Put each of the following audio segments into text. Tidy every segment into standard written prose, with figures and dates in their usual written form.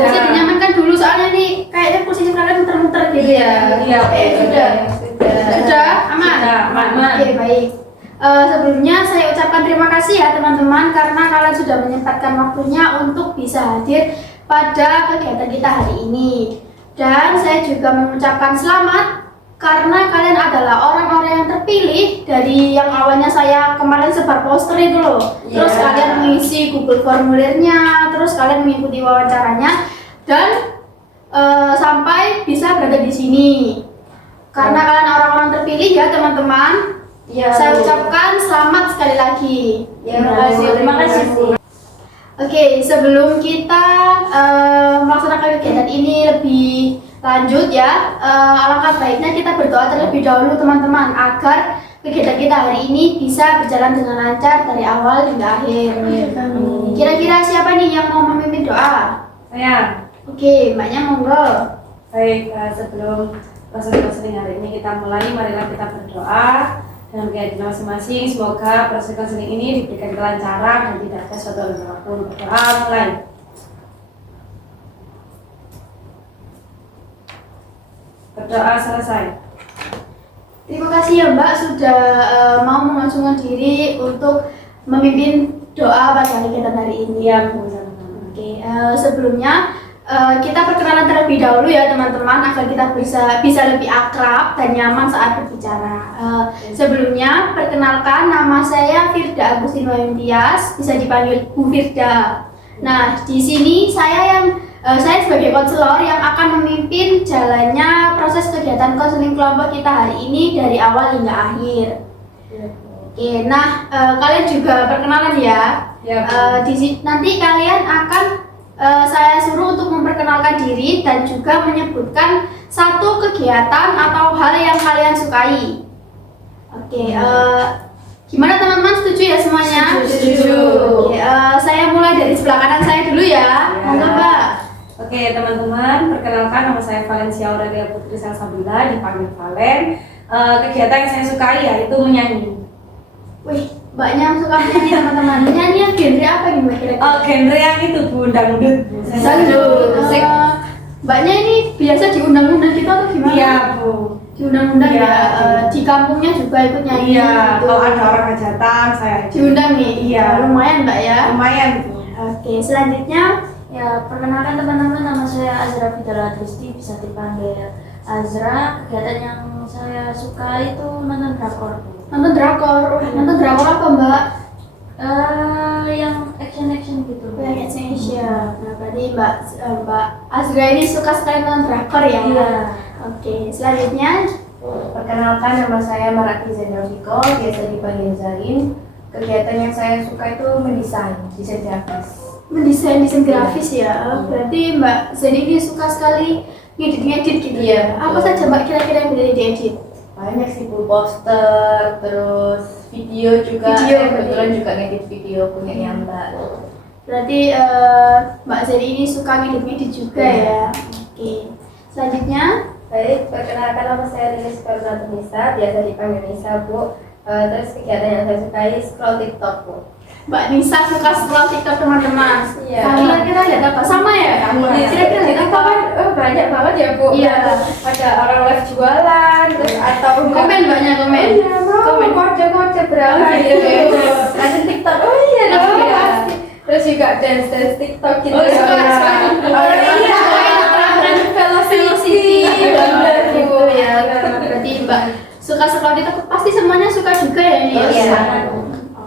Bisa dinyamankan dulu soalnya nih kayaknya kursinya kalian muter-muter gitu ya. Iya. Sudah aman. Oke, baik. Sebelumnya saya ucapkan terima kasih ya teman-teman karena kalian sudah menyempatkan waktunya untuk bisa hadir pada kegiatan kita hari ini. Dan saya juga mengucapkan selamat karena kalian adalah orang-orang yang terpilih dari yang awalnya saya kemarin sebar poster itu loh. Terus kalian mengisi Google formulirnya, terus kalian mengikuti wawancaranya dan sampai bisa berada di sini. Karena kalian orang-orang terpilih ya teman-teman. Saya ucapkan selamat sekali lagi. Terima kasih. Oke, sebelum kita melaksanakan kegiatan ini lebih lanjut ya, alangkah baiknya kita berdoa terlebih dahulu teman-teman agar kegiatan kita hari ini bisa berjalan dengan lancar dari awal hingga akhir. Kira-kira siapa nih yang mau memimpin doa? Saya. Oke, mbaknya monggo. Baik, sebelum proses konseling hari ini kita mulai, marilah kita berdoa dalam keadaan masing-masing. Semoga proses konseling ini diberikan kelancaran dan tidak ada suatu hal apapun. Berdoa mulai. Berdoa selesai. Terima kasih ya Mbak sudah mau mengacungkan diri untuk memimpin doa pada kegiatan hari ini. Ya, Bu. Sama-sama. Oke, sebelumnya kita perkenalan terlebih dahulu ya teman-teman agar kita bisa lebih akrab dan nyaman saat berbicara. Sebelumnya perkenalkan, nama saya Firda Agustin Wayuntias, bisa dipanggil Bu Firda. Nah, di sini saya sebagai konselor yang akan memimpin jalannya proses kegiatan konseling kelompok kita hari ini dari awal hingga akhir. Oke, nah kalian juga perkenalan ya. Nanti kalian akan saya suruh untuk memperkenalkan diri dan juga menyebutkan satu kegiatan atau hal yang kalian sukai. Oke, gimana teman-teman, setuju ya semuanya? Setuju. Oke, saya mulai dari sebelah kanan saya dulu ya. Monggo Mbak. Oke teman-teman, perkenalkan nama saya Valencia Aurelia Putri Salsabila, dipanggil Valen. Kegiatan yang saya sukai yaitu menyanyi. Wih, mbaknya suka nyanyi teman-teman. Nyanyi yang genre apa nih mbak kira-kira? Genre yang itu Bu, dangdut. Dangdut. Mbaknya ini biasa diundang-undang gitu atau gimana? Iya Bu. Diundang-undang Iya, ya. Di kampungnya juga ikut nyanyi. Iya, gitu. kalau ada orang hajatan saya diundang nih. Iya. Lumayan mbak ya. lumayan Bu. Oke, selanjutnya Ya, perkenalkan teman-teman, nama saya Azra Fidala Tristi, bisa dipanggil Azra. Kegiatan yang saya suka itu nonton drakor. nonton drakor. Nonton drakor apa mbak? Yang action gitu. Banyak Indonesia. Nah, berarti Mbak Azra ini suka sekali nonton drakor ya? Iya. Oke, selanjutnya Perkenalkan, nama saya Marati Zainal, biasa dipanggil Zain. Kegiatan yang saya suka itu mendesain, desain grafis. mendesain grafis ya. Berarti Mbak Zaini ini suka sekali ngedit gitu ya? Iya, Apa betul. saja Mbak kira-kira yang bisa diedit? Banyak sih Bu, poster, terus video juga. Video, Saya kebetulan juga ngedit video punya Mbak. Berarti Mbak Zaini ini suka ngedit juga ya? Oke. Selanjutnya Baik, perkenalkan, nama saya Lilis Nisa, biasa dipanggil Nisa Bu. Terus kegiatan yang saya sukai scroll TikTok Bu. Mbak Nisa suka scroll TikTok teman-teman. Iya. Kira-kira lihat apa? Sama ya? Sama. Kira-kira lihat apa? Banyak banget ya Bu. Iya. Ada orang live jualan, terus atau Komen banyak komen. Iya, Komen. kode berapa gitu. Lanjut TikTok. Oh iya dong. Pasti. Terus juga dance TikTok gitu. Oh, suka. Oh iya. Tren velocity. Benar Bu ya. Berarti Mbak suka scroll TikTok, pasti semuanya suka juga ya ini. Oh, iya.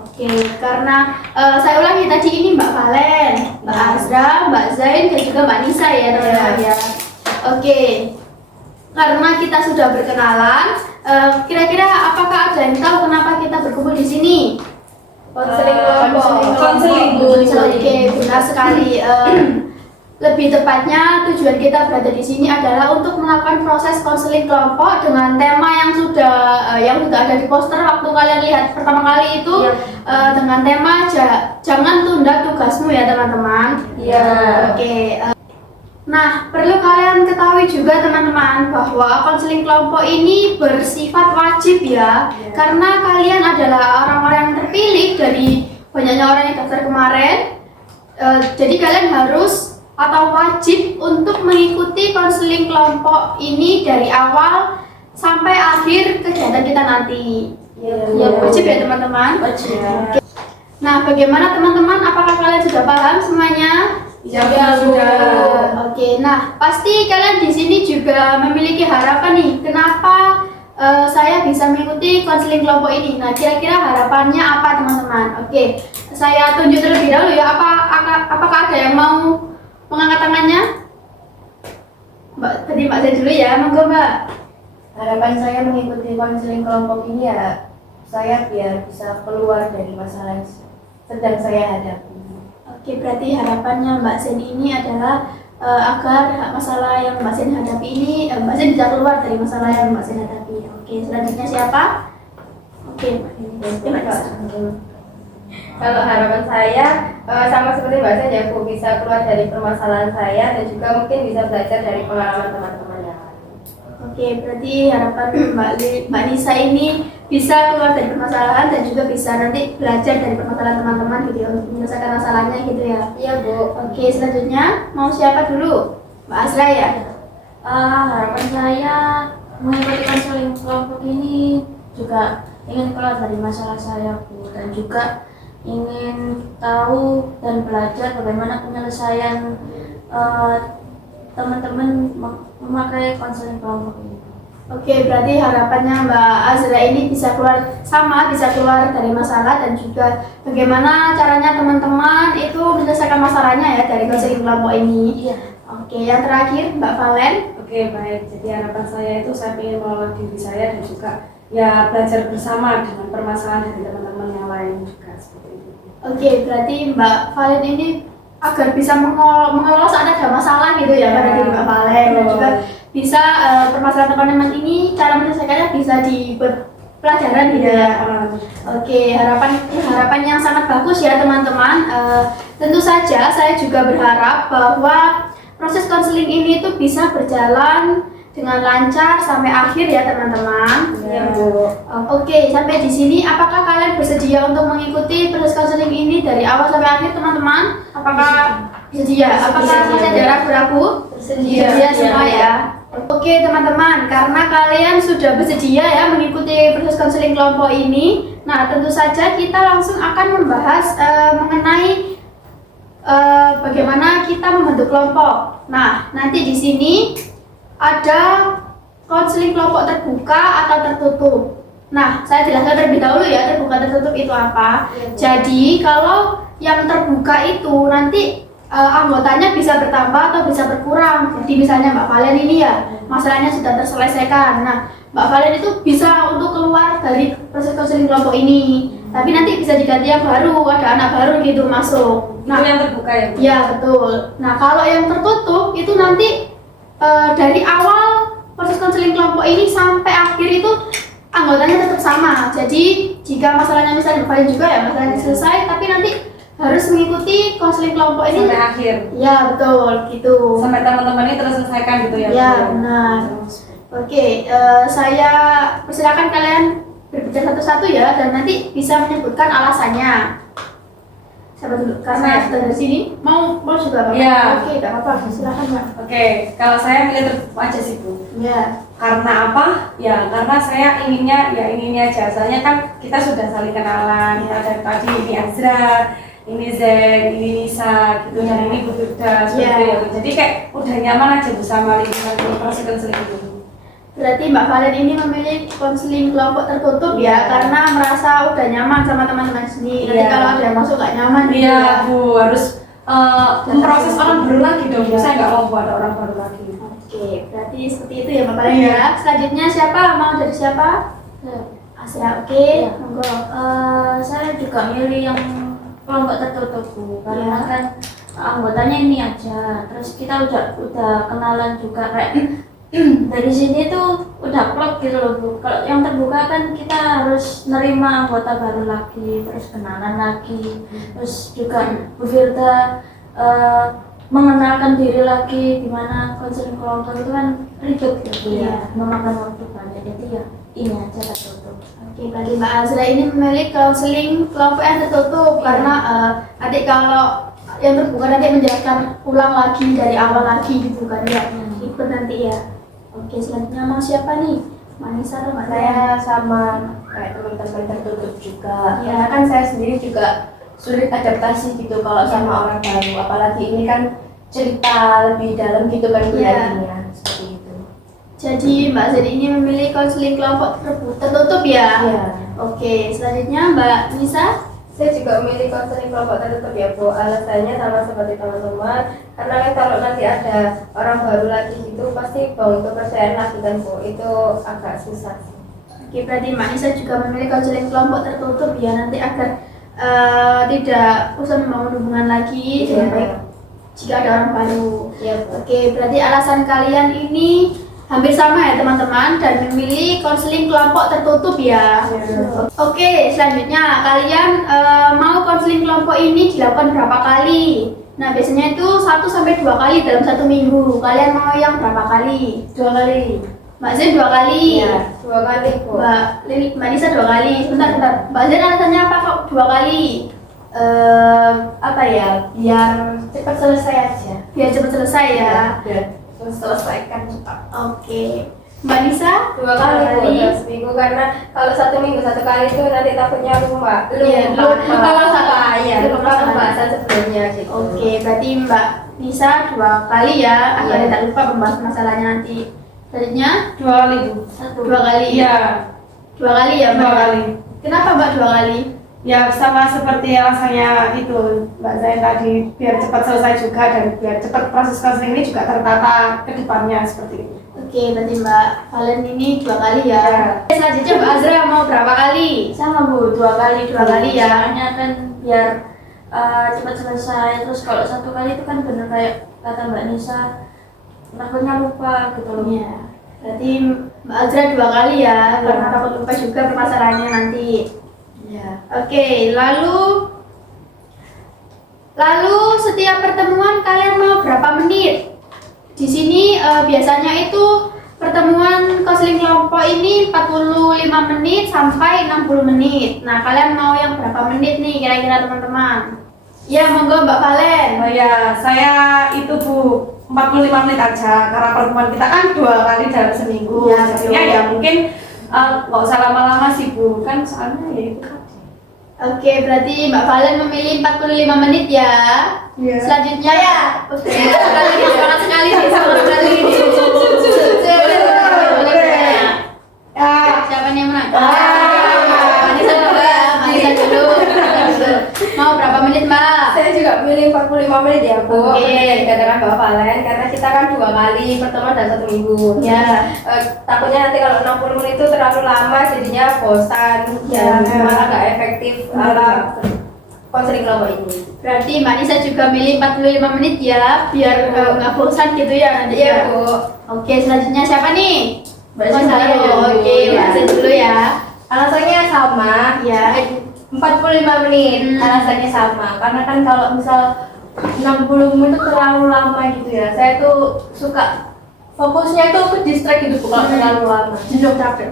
Oke, karena saya ulangi tadi ini Mbak Valen, Mbak Azra, Mbak Zain dan juga Mbak Nisa ya teman-teman ya. Oke, karena kita sudah berkenalan, kira-kira apakah ada yang tahu kenapa kita berkumpul di sini? Konseling kelompok. Konseling. Oke, benar sekali. Lebih tepatnya tujuan kita berada di sini adalah untuk melakukan proses konseling kelompok dengan tema yang sudah ada di poster waktu kalian lihat pertama kali itu. Dengan tema jangan tunda tugasmu ya teman-teman. Iya. Oke. Nah, perlu kalian ketahui juga teman-teman bahwa konseling kelompok ini bersifat wajib ya, karena kalian adalah orang-orang yang terpilih dari banyaknya orang yang daftar kemarin. Jadi kalian harus atau wajib untuk mengikuti konseling kelompok ini dari awal sampai akhir kegiatan kita nanti? Ya, wajib ya teman-teman. Wajib. Oke. Nah, bagaimana teman-teman? Apakah kalian sudah paham semuanya? Ya, sudah. Oke, nah pasti kalian di sini juga memiliki harapan nih. Kenapa saya bisa mengikuti konseling kelompok ini? Nah, kira-kira harapannya apa teman-teman? Oke, saya tunjuk terlebih dahulu ya. Apakah ada yang mau mengangkat tangannya? Tadi Mbak saya dulu ya, monggo Mbak. Harapan saya mengikuti konseling kelompok ini ya, saya biar bisa keluar dari masalah yang sedang saya hadapi. Oke, berarti harapannya Mbak Sen ini adalah agar masalah yang Mbak Sen hadapi ini, Mbak Sen bisa keluar dari masalah yang Mbak Sen hadapi. Oke, selanjutnya siapa? Oke, Mbak Nisa. Kalau harapan saya sama seperti Mbak Sen ya Bu, bisa keluar dari permasalahan saya dan juga mungkin bisa belajar dari pengalaman teman-teman yang lain. Oke, berarti harapan Mbak Nisa ini bisa keluar dari permasalahan dan juga bisa nanti belajar dari permasalahan teman-teman gitu ya, untuk menyelesaikan masalahnya gitu ya. Iya Bu. Oke, selanjutnya mau siapa dulu? Mbak Azra ya? Harapan saya mengikuti konseling kelompok ini juga ingin keluar dari masalah saya, Bu, dan juga ingin tahu dan belajar bagaimana penyelesaian teman-teman memakai konseling kelompok ini. Oke, berarti harapannya Mbak Azra ini bisa keluar dari masalah dan juga bagaimana caranya teman-teman itu menyelesaikan masalahnya ya dari konseling kelompok ini. Iya. Oke, yang terakhir Mbak Valen. Oke, baik. Jadi harapan saya itu saya ingin mengelola diri saya dan juga ya belajar bersama dengan permasalahan dari teman-teman yang lain juga seperti itu. Oke, berarti Mbak Valen ini agar bisa mengelola saat ada masalah gitu ya pada diri Mbak Valen dan juga bisa permasalahan teman-teman ini cara menyelesaikannya bisa dibuat pelajaran gitu ya. Oke, harapan yang sangat bagus ya teman-teman. Tentu saja saya juga berharap bahwa proses konseling ini tuh bisa berjalan dengan lancar sampai akhir ya teman-teman. Ya. Oke, sampai di sini apakah kalian bersedia untuk mengikuti proses konseling ini dari awal sampai akhir teman-teman? Apakah bersedia? Apakah masih ada ragu-ragu? Bersedia semua ya. Oke teman-teman, karena kalian sudah bersedia ya mengikuti proses konseling kelompok ini. Nah, tentu saja kita langsung akan membahas mengenai bagaimana kita membentuk kelompok. Nah, nanti di sini ada konseling kelompok terbuka atau tertutup. Nah, saya jelaskan terlebih dahulu ya, terbuka tertutup itu apa. Jadi, kalau yang terbuka itu nanti anggotanya bisa bertambah atau bisa berkurang. Jadi misalnya Mbak Valen ini ya, masalahnya sudah terselesaikan. Nah, Mbak Valen itu bisa untuk keluar dari proses konseling kelompok ini. Tapi nanti bisa diganti yang baru, ada anak baru gitu masuk. Itu yang terbuka ya Bu? Ya betul. Nah, kalau yang tertutup itu nanti dari awal proses konseling kelompok ini sampai akhir itu anggotanya tetap sama. Jadi jika masalahnya misalnya Mbak Valen juga ya, masalahnya selesai, tapi nanti harus mengikuti konseling kelompok ini sampai akhir. Ya betul, gitu. Sampai teman-teman ini terselesaikan gitu ya. Ya Bu? benar. Oke, saya persilakan kalian berbicara satu-satu ya, dan nanti bisa menyebutkan alasannya. Siapa dulu? Karena sudah dari sini. Mau juga Mbak? Iya. Oke, nggak apa-apa. Silakan Mbak. Oke, kalau saya milih tertutup aja sih Bu. Ya. Karena apa? Ya karena saya inginnya aja. Soalnya kan kita sudah saling kenalan. Ada tadi ini Azra, ini Zen, ini Nisa, gitu, dan ini Bu Firda, seperti itu. Jadi kayak udah nyaman aja bersama lingkungan proses konseling itu. Berarti Mbak Valen ini memilih konseling kelompok tertutup ya, karena merasa udah nyaman sama teman-teman sini. Nanti kalau ada yang masuk nggak nyaman gitu Iya ya. Bu, harus memproses orang baru lagi dong. Iya. Saya nggak mau ada orang baru lagi. Oke, berarti seperti itu ya Mbak Valen ya. Selanjutnya siapa? Mau dari siapa? Asra, oke. Monggo. Saya juga milih yang kelompok tertutup Bu, karena Iya. kan anggotanya ini aja. Terus kita udah kenalan juga kayak dari sini tuh udah klop gitu loh Bu. Kalau yang terbuka kan kita harus nerima anggota baru lagi, terus kenalan lagi, terus juga Bu Firda mengenalkan diri lagi, dimana konseling kelompok itu kan ribet gitu ya, memakan waktu banyak. Jadi ya ini aja tertutup. Oke, berarti Mbak Azra ini memilih konseling kelompok yang tertutup karena adik kalau yang terbuka nanti menjelaskan ulang lagi dari awal lagi gitu kan ya. Ikut nanti ya. Oke, selanjutnya mau siapa nih? Manisa atau Mbak Saya sama kayak teman-teman tertutup juga. Iya. Karena kan saya sendiri juga sulit adaptasi gitu kalau sama orang baru. Apalagi ini kan cerita lebih dalam gitu kan belajarnya seperti itu. Jadi Mbak Zed ini memilih konseling kelompok tertutup ya? Iya. Oke, selanjutnya Mbak Nisa. Saya juga memilih konseling kelompok tertutup ya Bu. Alasannya sama seperti teman-teman, karena kan kalau nanti ada orang baru lagi gitu pasti bangun kepercayaan lagi kan Bu, itu agak susah sih. Oke, berarti Mbak Nisa juga memilih konseling kelompok tertutup ya, nanti agar tidak usah membangun hubungan lagi dengan baik jika ada orang baru. Iya Bu. Oke, berarti alasan kalian ini hampir sama ya teman-teman dan memilih konseling kelompok tertutup ya. Oke, selanjutnya kalian mau konseling kelompok ini dilakukan berapa kali? Nah, biasanya itu 1-2 kali dalam 1 minggu. Kalian mau yang berapa kali? 2 kali. Mbak Zen 2 kali. Iya. 2 kali Bu. Mbak Nisa 2 kali. Sebentar. Mbak Zen alasannya apa kok 2 kali? Apa ya? Biar cepat selesai aja. Biar cepat selesai ya. Biar selesaikan cepat. Oke. Mbak Nisa 2 kali Bu dalam seminggu, karena kalau 1 minggu 1 kali itu nanti takutnya lupa. Iya, lupa masalah ya, lupa lupa masalah. pembahasan sebelumnya gitu. Oke, berarti Mbak Nisa 2 kali ya, agar Iya. tidak lupa membahas masalahnya nanti. Selanjutnya 2 kali Bu. 2 kali. Iya, 2 kali ya, 2 Mbak. kali. Kenapa Mbak 2 kali? Ya sama seperti alasannya itu Mbak Zain tadi, biar cepat selesai juga dan biar cepat proses konseling ini juga tertata ke depannya seperti itu. Oke, berarti Mbak Valen ini 2 kali ya. Iya. Selanjutnya Mbak Azra mau berapa kali? Sama Bu, 2 kali. 2 kali ya. Soalnya kan biar cepat selesai. Terus kalau 1 kali itu kan bener kayak kata Mbak Nisa, takutnya lupa gitu loh. Iya. Berarti Mbak Azra 2 kali ya, karena takut lupa juga permasalahannya nanti. Iya. Oke, lalu setiap pertemuan kalian mau berapa menit? Di sini biasanya itu pertemuan konseling kelompok ini 45 menit sampai 60 menit. Nah, kalian mau yang berapa menit nih kira-kira teman-teman? Ya, monggo Mbak Valen. Oh ya, saya itu Bu 45 menit aja karena pertemuan kita kan 2 kali dalam seminggu. Ya, betul. Jadinya ya mungkin nggak usah lama-lama sih Bu, kan soalnya ya itu tadi. Oke, berarti Mbak Valen memilih 45 menit ya. Iya. Selanjutnya ya. Oke, semangat sekali nih, semangat sekali nih. Siapa nih yang menang? Manisa dulu ya, Manisa dulu. Mau berapa menit Mbak? Saya juga pilih 45 menit ya Bu. Oke. Benar yang dikatakan Mbak Valen, karena kita kan 2 kali pertemuan dalam 1 minggu. Ya. Takutnya nanti kalau 60 menit itu terlalu lama jadinya bosan dan malah nggak efektif konseling kelompok ini. Berarti Mbak Nisa juga milih 45 menit ya, biar nggak bosan gitu ya nanti Iya ya. Bu. Oke, selanjutnya siapa nih? Mbak Oh, Zin saya. dulu. Oke, Mbak Zin dulu ya. Alasannya sama. Ya. 45 menit. Alasannya sama. Karena kan kalau misal 60 menit itu terlalu lama gitu ya. Saya tuh suka fokusnya itu ke distract gitu kalau terlalu lama. Jenuh capek.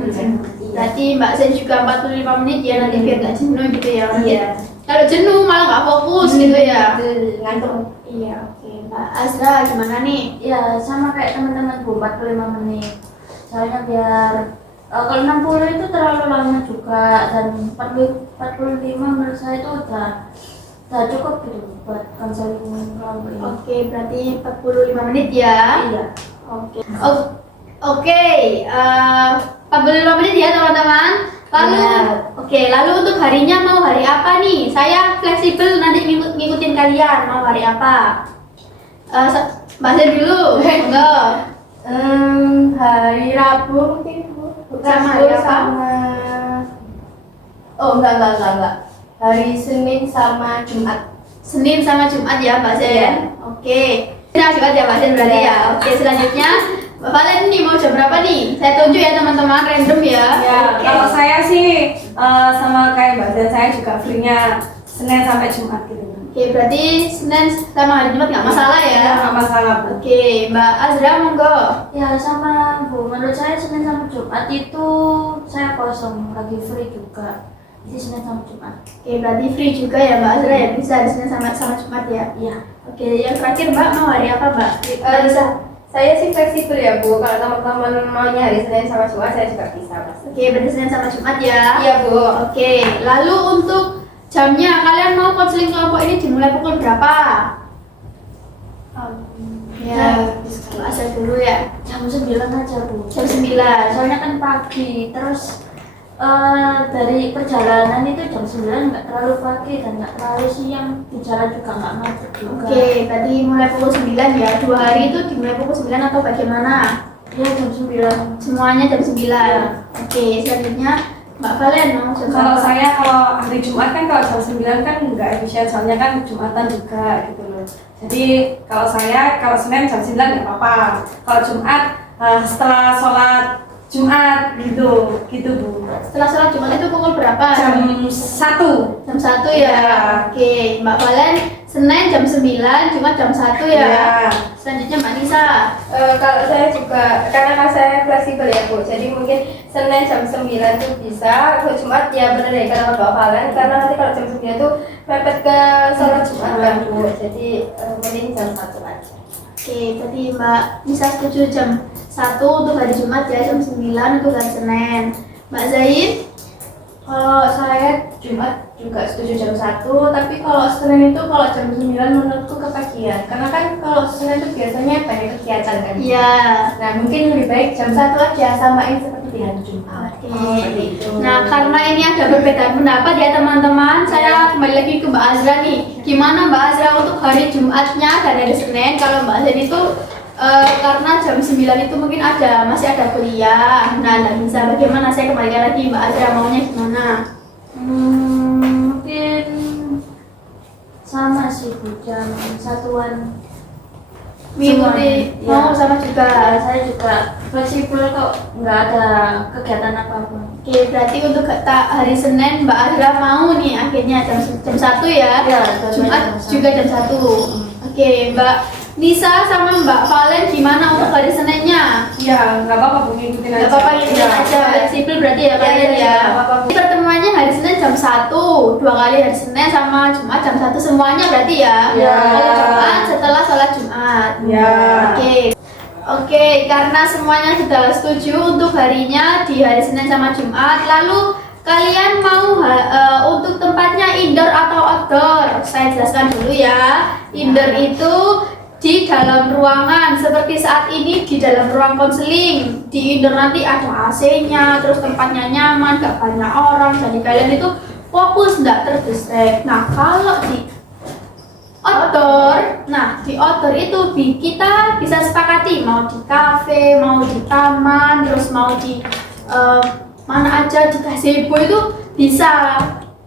Berarti Mbak Zen juga 45 menit ya nanti biar nggak jenuh gitu ya. Iya. Kalau jenuh malah nggak fokus gitu ya. Ngantuk. Iya, oke. Mbak Azra gimana nih? Ya sama kayak teman-teman Bu, 45 menit. Soalnya biar kalau 60 itu terlalu lama juga, dan 45 menurut saya itu udah cukup gitu buat konseling kelompok ini. Oke, berarti 45 menit ya. Iya. Oke. Oke, 45 menit ya teman-teman. Lalu, oke, lalu untuk harinya mau hari apa nih? Saya fleksibel nanti ngikutin kalian mau hari apa. Mbak Zen dulu, monggo. Hari Rabu mungkin Bu. Sama hari apa? Oh enggak. Hari Senin sama Jumat. Senin sama Jumat ya Mbak Zen. Iya. Oke. Senin Jumat ya Mbak Zen berarti ya. Oke, selanjutnya Mbak Valen nih mau jam berapa nih? Saya tunjuk ya teman-teman, random ya. Ya, Oke. kalau saya sih sama kayak Mbak Zain, saya juga free-nya Senin sampai Jumat gitu. Oke, berarti Senin sama hari Jumat nggak masalah ya? Nggak masalah Bu. Oke, Mbak Azra monggo. Ya sama Bu, menurut saya Senin sampai Jumat itu saya kosong, lagi free juga. di Senin sama Jumat. Oke, berarti free juga ya Mbak Azra ya, bisa di Senin sama Jumat ya. Iya. Oke, yang terakhir Mbak mau hari apa Mbak? Bisa. Saya sih fleksibel ya Bu, kalau teman-teman maunya hari Senin sama Jumat saya juga bisa Mas. Oke, berarti Senin sama Jumat ya. Iya Bu. Oke, lalu untuk jamnya kalian mau konseling kelompok ini dimulai pukul berapa? Ya, Mbak Azra dulu ya. Jam 9 aja Bu. Jam 9. Soalnya kan pagi, terus dari perjalanan itu jam 9 nggak terlalu pagi dan nggak terlalu siang, di jalan juga nggak macet juga. Oke, berarti mulai pukul 9 ya. 2 hari itu dimulai pukul 9 atau bagaimana? Ya jam 9. Semuanya jam 9. Oke, selanjutnya Mbak Valen mau jam Kalau berapa? saya kalau hari Jumat kan kalau jam 9 kan nggak efisien, soalnya kan Jumatan juga gitu loh. Jadi kalau saya kalau Senin jam 9 nggak apa-apa. Kalau Jumat setelah sholat Jumat gitu Bu. Setelah sholat Jumat itu pukul berapa? Jam 1. Jam 1 ya. Iya. Oke, Mbak Valen Senin jam 9, Jumat jam 1 ya. Iya. Selanjutnya Mbak Nisa. Kalau saya juga, karena kan saya fleksibel ya Bu, jadi mungkin Senin jam 9 itu bisa, kalau Jumat ya bener ya kata Mbak Valen, karena nanti kalau jam 9 itu mepet ke sholat Jumat kan Bu, jadi mending jam 1 aja. Oke, berarti Mbak Nisa setuju jam 1 untuk hari Jumat ya, jam 9 untuk hari Senin. Mbak Zain? Kalau saya Jumat juga setuju jam 1, tapi kalau Senin itu kalau jam 9 menurutku kepagian. Karena kan kalau Senin itu biasanya banyak kegiatan kan. Iya. Nah, mungkin lebih baik jam 1 aja, samain seperti di hari Jumat. Oke. Seperti itu. Nah, karena ini ada perbedaan pendapat ya teman-teman, saya kembali lagi ke Mbak Azra nih. Gimana Mbak Azra untuk hari Jumatnya dan hari Senin? Kalau Mbak Zain itu karena jam 9 itu mungkin masih ada kuliah. Nah, nggak bisa. Bagaimana? Saya kembali lagi Mbak Azra maunya gimana? Mungkin sama sih Bu, jam satuan. Mengikuti Semuanya, mau sama juga. Saya juga fleksibel kok, nggak ada kegiatan apapun. Oke, berarti untuk hari Senin Mbak Azra mau nih akhirnya jam 1 ya. Iya, Jumat jam 1. juga jam 1. Oke, Mbak Nisa sama Mbak Valen gimana untuk hari Seninnya? Ya nggak apa-apa Bu, ngikutin aja. Nggak apa-apa ngikutin Iya. aja, fleksibel berarti ya kalian ya. nggak apa-apa. Pertemuannya hari Senin jam 1, 2 kali hari Senin sama Jumat jam 1 semuanya berarti ya. Iya. Kalau Jumat setelah sholat Jumat. Iya. Oke, karena semuanya sudah setuju untuk harinya di hari Senin sama Jumat, lalu kalian mau untuk tempatnya indoor atau outdoor? Saya jelaskan dulu ya. Indoor itu di dalam ruangan, seperti saat ini di dalam ruang konseling. Di indoor nanti ada AC-nya, terus tempatnya nyaman, gak banyak orang, jadi kalian itu fokus, nggak terdistract. Nah, kalau di outdoor itu kita bisa sepakati mau di kafe, mau di taman, terus mau di mana aja di gazebo itu bisa.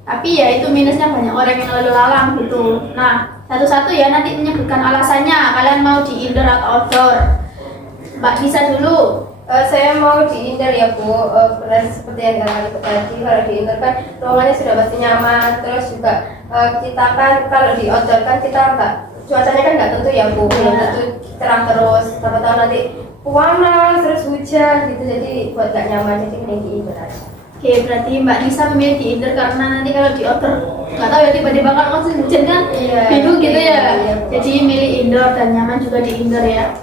Tapi ya itu minusnya banyak orang yang lalu lalang gitu. Nah, satu-satu ya nanti menyebutkan alasannya. Kalian mau di indoor atau outdoor? Mbak Nisa dulu. Saya mau di indoor ya Bu, benar seperti yang dikatakan tadi. Kalau di indoor kan ruangannya sudah pasti nyaman, terus juga kita kan kalau di outdoor kan kita nggak, cuacanya kan nggak tentu ya Bu, belum tentu cerah terus, tahu nanti panas terus hujan gitu, jadi buat nggak nyaman, jadi mending di indoor aja. Oke, berarti Mbak Nisa memilih di indoor karena nanti kalau di outdoor nggak tahu ya tiba-tiba kan hujan kan bingung gitu ya. Iya. Jadi milih indoor dan nyaman juga di indoor ya.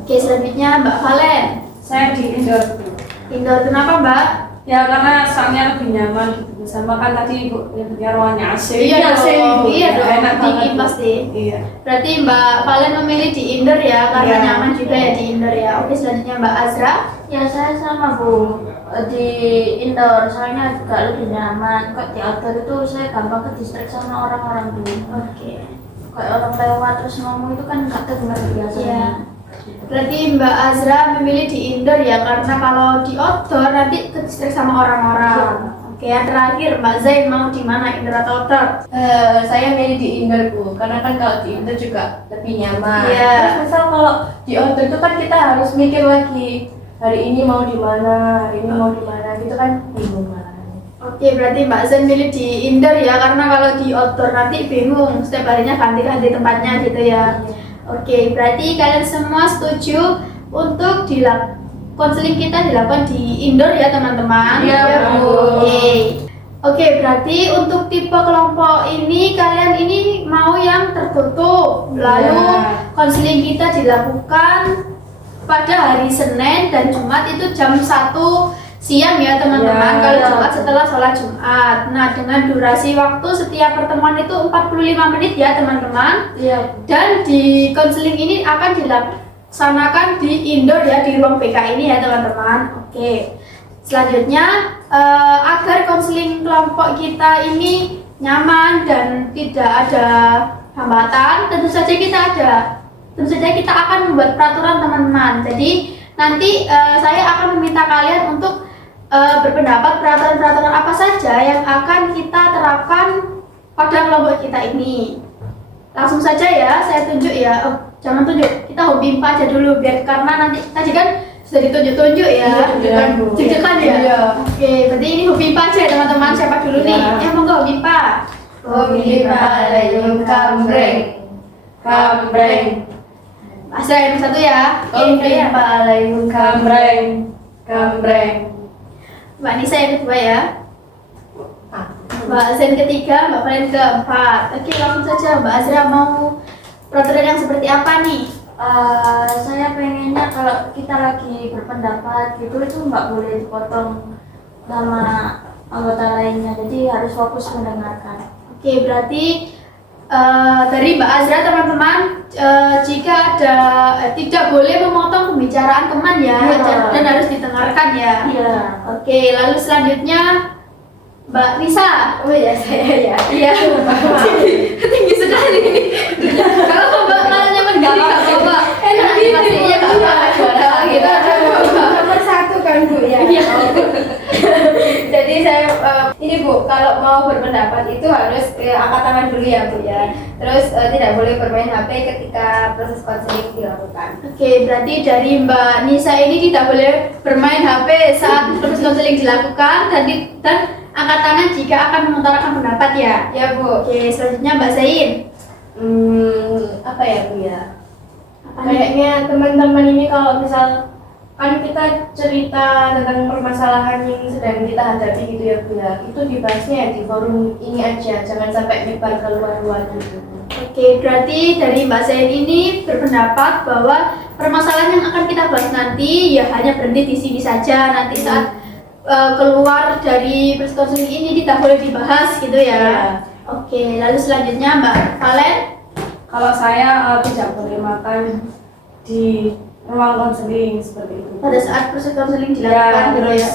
Oke, selanjutnya Mbak Valen. Saya di indoor Bu. Indoor kenapa Mbak? Ya karena soalnya lebih nyaman gitu. Sama kan tadi Ibu nyebutnya ruangannya AC. Iya dong, iya dong, enak dingin banget Bu. pasti. Iya. Berarti Mbak Valen memilih di indoor ya karena Iya. nyaman juga ya di indoor ya. Oke, selanjutnya Mbak Azra. Ya saya sama Bu, di indoor soalnya juga lebih nyaman. Kok di outdoor itu saya gampang ke distract sama orang-orang Bu. Oke. Kayak orang lewat terus ngomong itu kan nggak terdengar biasanya. Iya. Berarti Mbak Azra memilih di indoor ya karena kalau di outdoor nanti ke-distract sama orang-orang. Oke, yang terakhir Mbak Zain mau di mana, indoor atau outdoor? Saya milih di indoor Bu, karena kan kalau di indoor juga lebih nyaman. Iya. Terus misal kalau di outdoor itu kan kita harus mikir lagi hari ini mau di mana, hari ini mau di mana, gitu kan bingung malah. Oke, berarti Mbak Zain milih di indoor ya karena kalau di outdoor nanti bingung, setiap harinya ganti-ganti tempatnya gitu ya. Oke, berarti kalian semua setuju untuk konseling kita dilakukan di indoor ya teman-teman? Iya, Bu. Oke. Oke, berarti untuk tipe kelompok ini kalian ini mau yang tertutup. Lalu konseling kita dilakukan pada hari Senin dan Jumat itu jam 1 siang ya teman-teman. Kalau Jumat setelah sholat Jumat. Nah, dengan durasi waktu setiap pertemuan itu 45 menit ya teman-teman. Iya. Dan di konseling ini akan dilaksanakan di indoor ya, di ruang BK ini ya teman-teman. Oke. Selanjutnya agar konseling kelompok kita ini nyaman dan tidak ada hambatan, tentu saja kita akan membuat peraturan teman-teman. Jadi nanti saya akan meminta kalian untuk berpendapat peraturan-peraturan apa saja yang akan kita terapkan pada kelompok kita ini. Langsung saja ya, saya tunjuk ya. Oh, jangan tunjuk, kita hobi aja dulu biar, karena nanti tadi kan sudah ditunjuk-tunjuk ya. Tunjukkan ya. Iya. Oke, berarti ini hobi aja ya teman-teman. Siapa dulu nih? Monggo hobi Pak. Layung kambreng. Asal yang satu ya. Layung kambreng. Mbak Nisa yang kedua ya. Mbak Zen ketiga, Mbak Valen keempat. Oke, langsung saja Mbak Azra, mau peraturan yang seperti apa nih? Saya pengennya kalau kita lagi berpendapat gitu itu nggak boleh dipotong sama anggota lainnya, jadi harus fokus mendengarkan. Oke, berarti dari Mbak Azra teman-teman, jika ada tidak boleh memotong pembicaraan teman ya, dan harus didengarkan ya. Iya. Oke, lalu selanjutnya Mbak Nisa. Oh ya, saya ya. Iya. Tinggi sekali. Kalau Mbak kalau nyaman gini nggak apa-apa. Enak pastinya nggak apa-apa. Gitu. Nomor 1 kan Bu ya. Iya. Jadi saya ini Bu, kalau mau berpendapat itu harus angkat tangan dulu ya Bu ya. Terus tidak boleh bermain HP ketika proses konseling dilakukan. Oke, berarti dari Mbak Nisa ini tidak boleh bermain HP saat proses konseling dilakukan dan angkat tangan jika akan mengutarakan pendapat ya. Ya Bu. Oke, selanjutnya Mbak Zain. Apa ya Bu ya? Apa nih? Kayaknya teman-teman ini kalau misal kan kita cerita tentang permasalahan yang sedang kita hadapi gitu ya Bu ya, itu dibahasnya ya di forum ini aja, jangan sampai nyebar ke luar-luar gitu. Oke, berarti dari Mbak Zain ini berpendapat bahwa permasalahan yang akan kita bahas nanti ya hanya berhenti di sini saja. Nanti saat keluar dari proses konseling ini tidak boleh dibahas gitu ya. Oke, lalu selanjutnya Mbak Valen. Kalau saya tidak boleh makan di ruang konseling seperti itu. Pada saat proses konseling dilakukan gitu ya.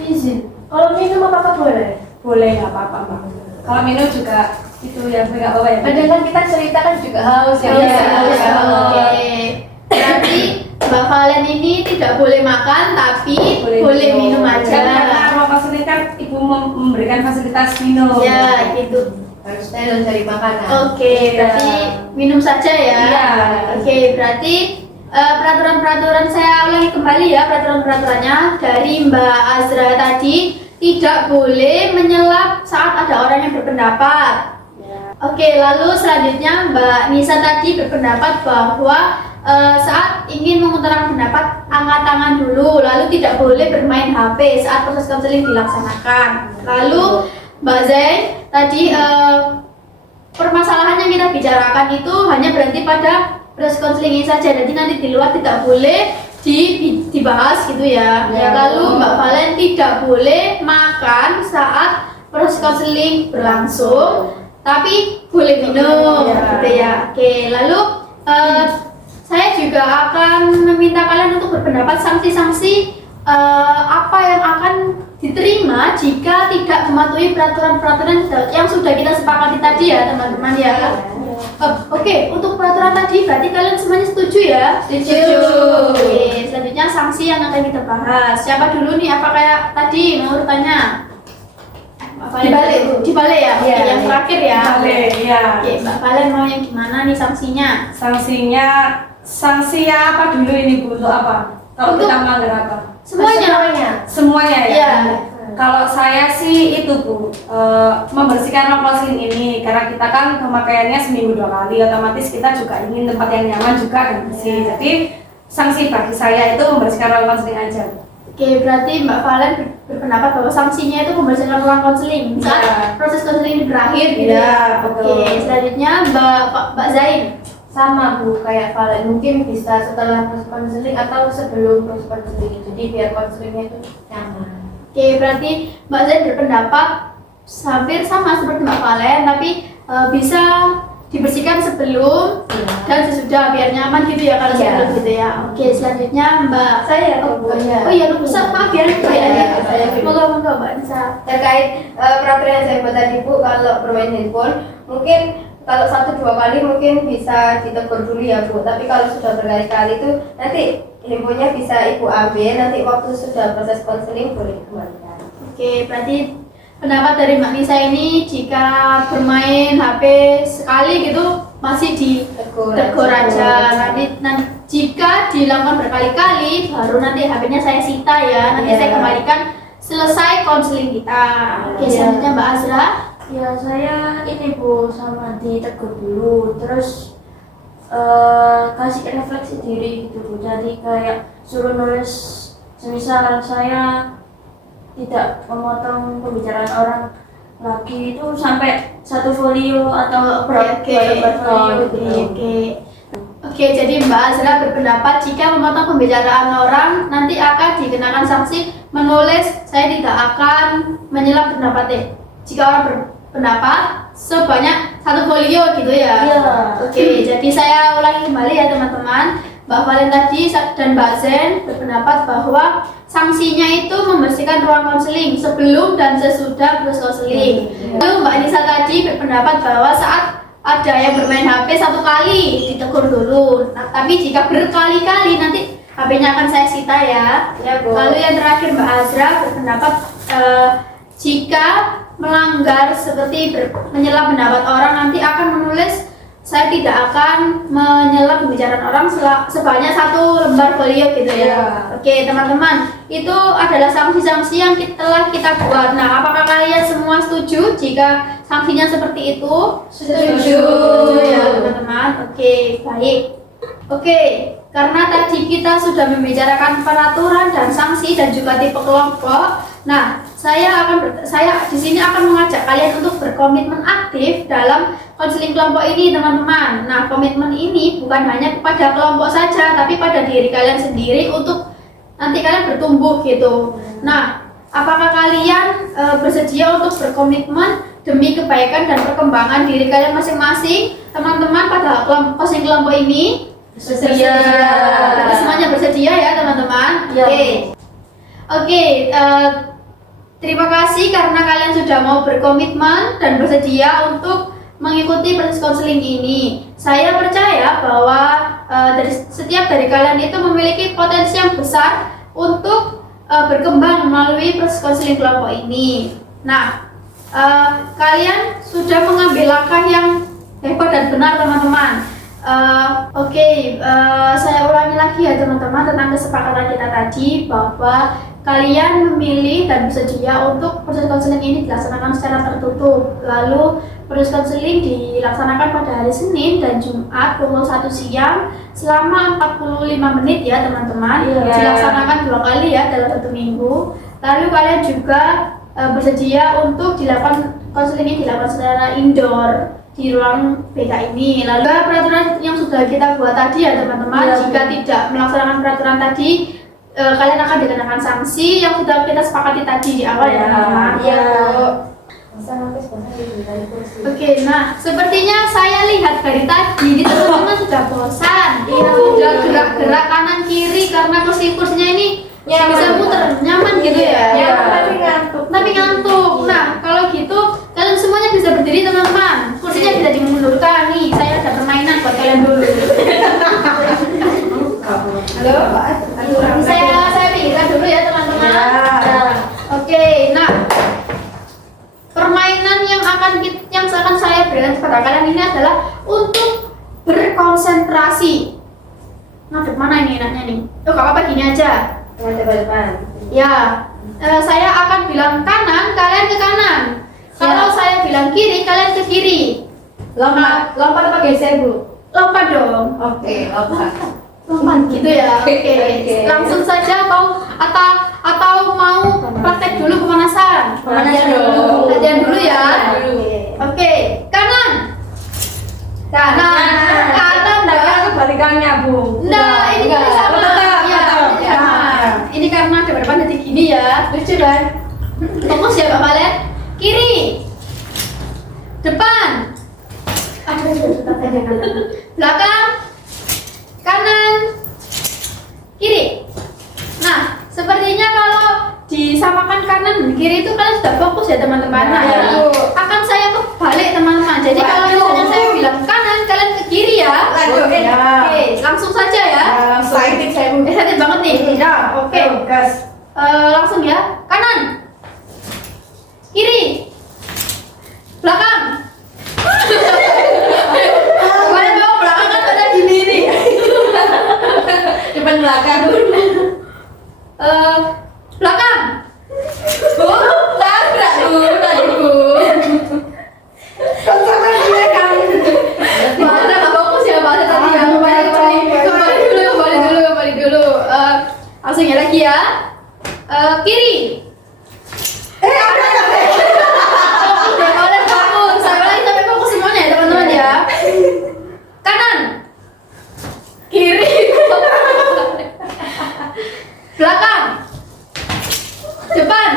Izin. Kalau minum apa boleh? Boleh, nggak apa-apa Mbak. Kalau minum juga itu ya, nggak apa-apa ya. Kadang kan kita cerita kan juga haus ya. Oke. Berarti Mbak Valen ini tidak boleh makan tapi boleh minum aja. Karena ruang konseling kan ibu memberikan fasilitas minum. Ya, gitu. Harusnya harus cari makanan. Oke, berarti minum saja ya. Iya. Oke, berarti peraturan-peraturan saya ulangi kembali ya, peraturan-peraturannya dari Mbak Azra tadi, tidak boleh menyela saat ada orang yang berpendapat. Oke, lalu selanjutnya Mbak Nisa tadi berpendapat bahwa saat ingin mengutarakan pendapat angkat tangan dulu, lalu tidak boleh bermain HP saat proses konseling dilaksanakan. Lalu Mbak Zain tadi permasalahan yang kita bicarakan itu hanya berhenti pada proses konseling ini saja, jadi nanti di luar tidak boleh dibahas gitu ya. Lalu Mbak Valen tidak boleh makan saat proses konseling berlangsung, tapi boleh minum gitu ya. Oke, lalu saya juga akan meminta kalian untuk berpendapat sanksi-sanksi apa yang akan diterima jika tidak mematuhi peraturan-peraturan yang sudah kita sepakati tadi ya teman-teman ya. Oke, untuk peraturan tadi berarti kalian semuanya setuju ya? Setuju. Oke, selanjutnya sanksi yang akan kita bahas. Siapa dulu nih? Apa kayak tadi urutannya? Dibalik ya? Oke, yang terakhir ya. Boleh, ya. Oke, Mbak Valen mau yang gimana nih sanksinya? Sanksi apa dulu ini Bu, untuk apa? Kalau Untuk- kita melanggar apa? Semuanya. Semuanya ya? Iya. Kalau saya sih itu Bu, membersihkan ruang konseling ini, karena kita kan pemakaiannya seminggu 2 kali, otomatis kita juga ingin tempat yang nyaman juga dan bersih. Jadi sanksi bagi saya itu membersihkan ruang konseling aja. Oke, berarti Mbak Valen berpendapat bahwa sanksinya itu membersihkan ruang konseling saat proses konseling ini berakhir gitu Iya, ya. betul. Oke, selanjutnya Mbak Zain. Sama Bu, kayak Valen mungkin bisa setelah proses konseling atau sebelum proses konseling, jadi biar konselingnya itu nyaman. Oke, berarti Mbak Zain berpendapat hampir sama seperti Mbak Valen, tapi bisa dibersihkan sebelum dan sesudah biar nyaman gitu ya kalau Iya. sebelum gitu ya. Oke, selanjutnya Mbak. Saya Oh ya. iya, lu bisa maaf ya. Saya. Moga Mbak bisa. Terkait peraturan yang saya buat tadi Bu, kalau bermain handphone mungkin kalau 1-2 kali mungkin bisa ditegur dulu ya Bu, tapi kalau sudah berkali-kali itu nanti handphonenya bisa Ibu ambil, nanti waktu sudah proses konseling boleh dikembalikan. Oke, berarti pendapat dari Mbak Nisa ini jika bermain HP sekali gitu masih ditegur aja. Nanti jika dilakukan berkali-kali baru nanti HP-nya saya sita ya. Nanti Iya. saya kembalikan selesai konseling kita. Oke, selanjutnya Mbak Azra. Ya saya ini Bu, sama ditegur dulu, terus kasih refleksi diri gitu Bu. Jadi kayak suruh nulis, semisal saya tidak memotong pembicaraan orang lagi itu sampai 1 folio atau berapa folio gitu. Oke, jadi Mbak Azra berpendapat jika memotong pembicaraan orang nanti akan dikenakan sanksi menulis saya tidak akan menyelam pendapatnya. Jika orang berpendapat sebanyak 1 folio gitu ya. Iya. Oke, jadi saya ulangi kembali ya teman-teman. Mbak Valen tadi dan Mbak Zen berpendapat bahwa sanksinya itu membersihkan ruang konseling sebelum dan sesudah proses konseling. Lalu Mbak Nisa tadi berpendapat bahwa saat ada yang bermain HP 1 kali ditegur dulu. Nah, tapi jika berkali-kali nanti HP-nya akan saya sita ya. Ya Bu. Lalu yang terakhir Mbak Azra berpendapat jika melanggar seperti menyela pendapat orang nanti akan menulis saya tidak akan menyela pembicaraan orang sebanyak 1 lembar folio gitu ya. Iya. Oke teman-teman, itu adalah sanksi-sanksi yang telah kita buat. Nah, apakah kalian semua setuju jika sanksinya seperti itu? Setuju. Ya teman-teman. Oke, baik. Oke, karena tadi kita sudah membicarakan peraturan dan sanksi dan juga tipe kelompok. Nah, saya di sini akan mengajak kalian untuk berkomitmen aktif dalam konseling kelompok ini, teman-teman. Nah, komitmen ini bukan hanya kepada kelompok saja, tapi pada diri kalian sendiri untuk nanti kalian bertumbuh gitu. Nah, apakah kalian bersedia untuk berkomitmen demi kebaikan dan perkembangan diri kalian masing-masing, teman-teman, pada konseling kelompok ini? Bersedia. Berarti semuanya bersedia ya, teman-teman. Iya. Oke, terima kasih karena kalian sudah mau berkomitmen dan bersedia untuk mengikuti proses konseling ini. Saya percaya bahwa setiap dari kalian itu memiliki potensi yang besar untuk berkembang melalui proses konseling kelompok ini. Nah, kalian sudah mengambil langkah yang hebat dan benar, teman-teman. Saya ulangi lagi ya teman-teman tentang kesepakatan kita tadi bahwa kalian memilih dan bersedia untuk proses konseling ini dilaksanakan secara tertutup. Lalu proses konseling dilaksanakan pada hari Senin dan Jumat pukul 1 siang selama 45 menit ya teman-teman. Iya. Dilaksanakan 2 kali ya dalam 1 minggu. Lalu kalian juga bersedia untuk dilakukan konseling ini dilakukan secara indoor di ruang BK ini. Lalu peraturan yang sudah kita buat tadi ya teman-teman, Iya, jika tidak melaksanakan peraturan tadi kalian akan dikenakan sanksi yang sudah kita sepakati tadi di awal ya teman-teman. Iya Bu. Oke, nah sepertinya saya lihat dari tadi ini teman-teman sudah bosan, sudah gerak-gerak kanan kiri karena kursi-kursinya ini bisa muter, nyaman gitu ya. Tapi ngantuk. Nah, kalau gitu kalian semuanya bisa berdiri teman-teman. Kursinya bisa dimundurkan nih. Saya ada permainan buat kalian dulu. Halo Pak. Saya pinggirkan dulu ya teman-teman. Ya. Oke, nah permainan yang akan saya berikan kepada kalian ini adalah untuk berkonsentrasi. Ngadep mana ini enaknya nih? Oh, gak apa-apa gini aja. Depan. Ya, saya akan bilang kanan, kalian ke kanan. Kalau saya bilang kiri, kalian ke kiri. Lompat apa geser Bu? Lompat dong. Oke, lompat. Lompat gitu ya. Oke. Oke. Langsung saja atau jadi gini ya, lucu kan? Fokus ya Mbak Valen. Kiri, depan, belakang, kanan, kiri. Nah, sepertinya kalau disamakan kanan dan kiri itu kalian sudah fokus ya teman-teman. Nah, akan saya kebalik teman-teman. Jadi kalau misalnya saya bilang kanan, kalian ke kiri ya. Oke, langsung saja ya. Excited banget nih. Ya, oke. Langsung ya. Kanan, kiri, belakang. Kalian mau belakang kan pada gini nih. Depan belakang. Belakang. Tabrak tadi Mana nggak fokus ya bahasa tadi ya. Kembali dulu. Langsung ya lagi ya. Kiri. Udah boleh fokus. Saya lagi sampai fokus semuanya ya teman-teman ya. Kanan. Kiri. Belakang. Depan.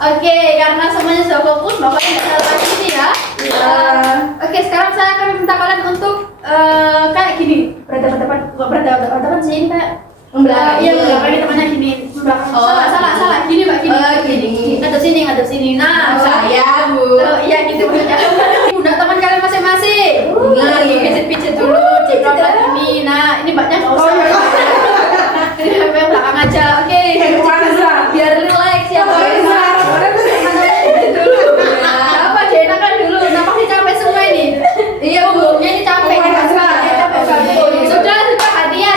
Oke, karena semuanya sudah fokus, makanya nggak salah lagi sini ya. Oke, sekarang saya akan minta kalian untuk kayak gini, berhadapan sih, kayak iya, belakangnya temannya gini, belakang. Salah, gini Mbak, gini. Ngadep sini. Nah, Saya, Bu. iya gitu maksudnya. Pundak teman kalian masing-masing. Nah, pijet dulu, dipelan ini. Nah, ini Mbaknya nggak usah. Ini sampai belakang aja, oke. Biar relax ya, apa dia enakan dulu, nampaknya capek semua ini. Iya, punggungnya ini capek. Sudah hadiah.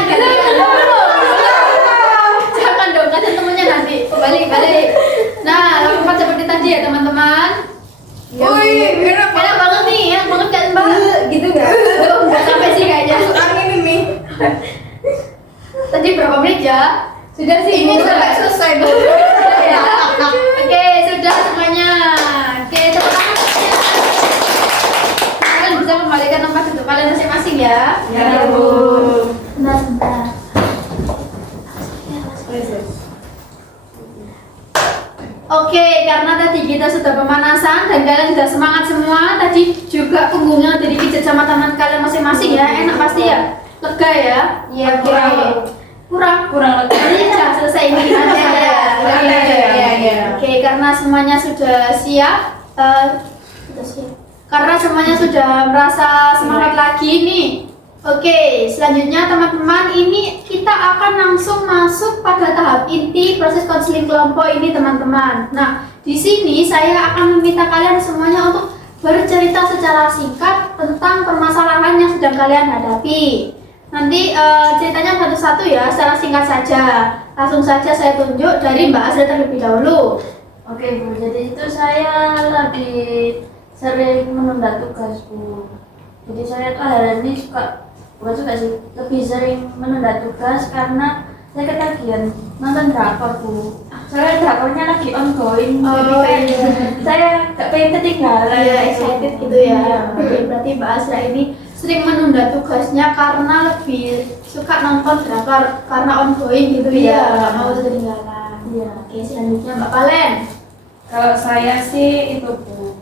Jangan dong, kasih temennya nanti. Balik. Nah, lakukan seperti tadi ya teman-teman. Enak banget nih, enak banget kan Mbak? Gitu nggak? Nggak sampai sih kayaknya. Angin ini. Tadi berapa menit ya? Sudah sih. Ini sudah selesai Bu. Sudah ya? Oke, sudah semuanya. Oke, tepuk tangan. Kalian bisa kembalikan tempat duduk kalian masing-masing ya. Ya, Bu. Bentar. Oke, karena tadi kita sudah pemanasan dan kalian sudah semangat semua. Tadi juga punggungnya udah dipijat sama teman kalian masing-masing ya. Enak pasti ya? Lega ya? Iya, Kurang lega. Jadi sudah selesai ini aja ya. Iya. Oke, karena semuanya sudah siap. Karena semuanya sudah merasa semangat lagi nih. Oke, selanjutnya teman-teman, ini kita akan langsung masuk pada tahap inti proses konseling kelompok ini teman-teman. Nah, di sini saya akan meminta kalian semuanya untuk bercerita secara singkat tentang permasalahan yang sedang kalian hadapi. Nanti ceritanya satu-satu ya, secara singkat saja. Langsung saja saya tunjuk dari Mbak Azra terlebih dahulu. Oke Bu, jadi itu saya lagi sering menunda tugas Bu. Jadi saya tuh hari ini bukan suka sih, lebih sering menunda tugas karena saya ketagihan nonton drakor Bu. Soalnya drakornya lagi ongoing, jadi kayak saya gak pengen ketinggalan. Iya, excited gitu ya. Oke, berarti Mbak Azra ini sering menunda tugasnya karena lebih suka nonton drakor karena ongoing gitu ya, nggak mau ketinggalan. Iya. Oke, selanjutnya Mbak Valen. Kalau saya sih itu Bu,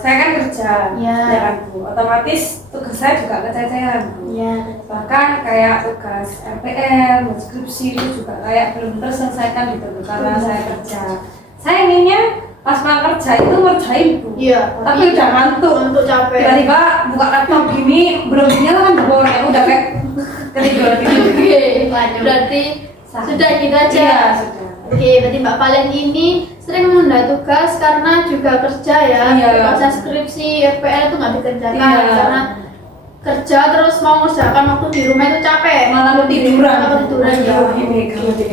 saya kan kerja, Iya. ya kan Bu. Otomatis tugas saya juga kececeran Bu. Iya. Bahkan kayak tugas RPL, skripsi itu juga kayak belum terselesaikan gitu Bu, karena saya kerja. Saya inginnya pas pulang kerja itu ngerjain Bu. Iya. Tapi udah ngantuk. Untuk capek. Tiba-tiba buka laptop gini, belum nyalakan jebol, ya udah kayak ketiduran gitu. Oke, berarti sudah gitu aja. Iya, sudah. Oke, berarti Mbak Valen ini sering menunda tugas karena juga kerja ya. Iya. Proses skripsi, RPL itu nggak dikerjakan Iya. karena kerja terus mau ngerjakan waktu di rumah itu capek. Malah ketiduran. Malah ketiduran ya. Ini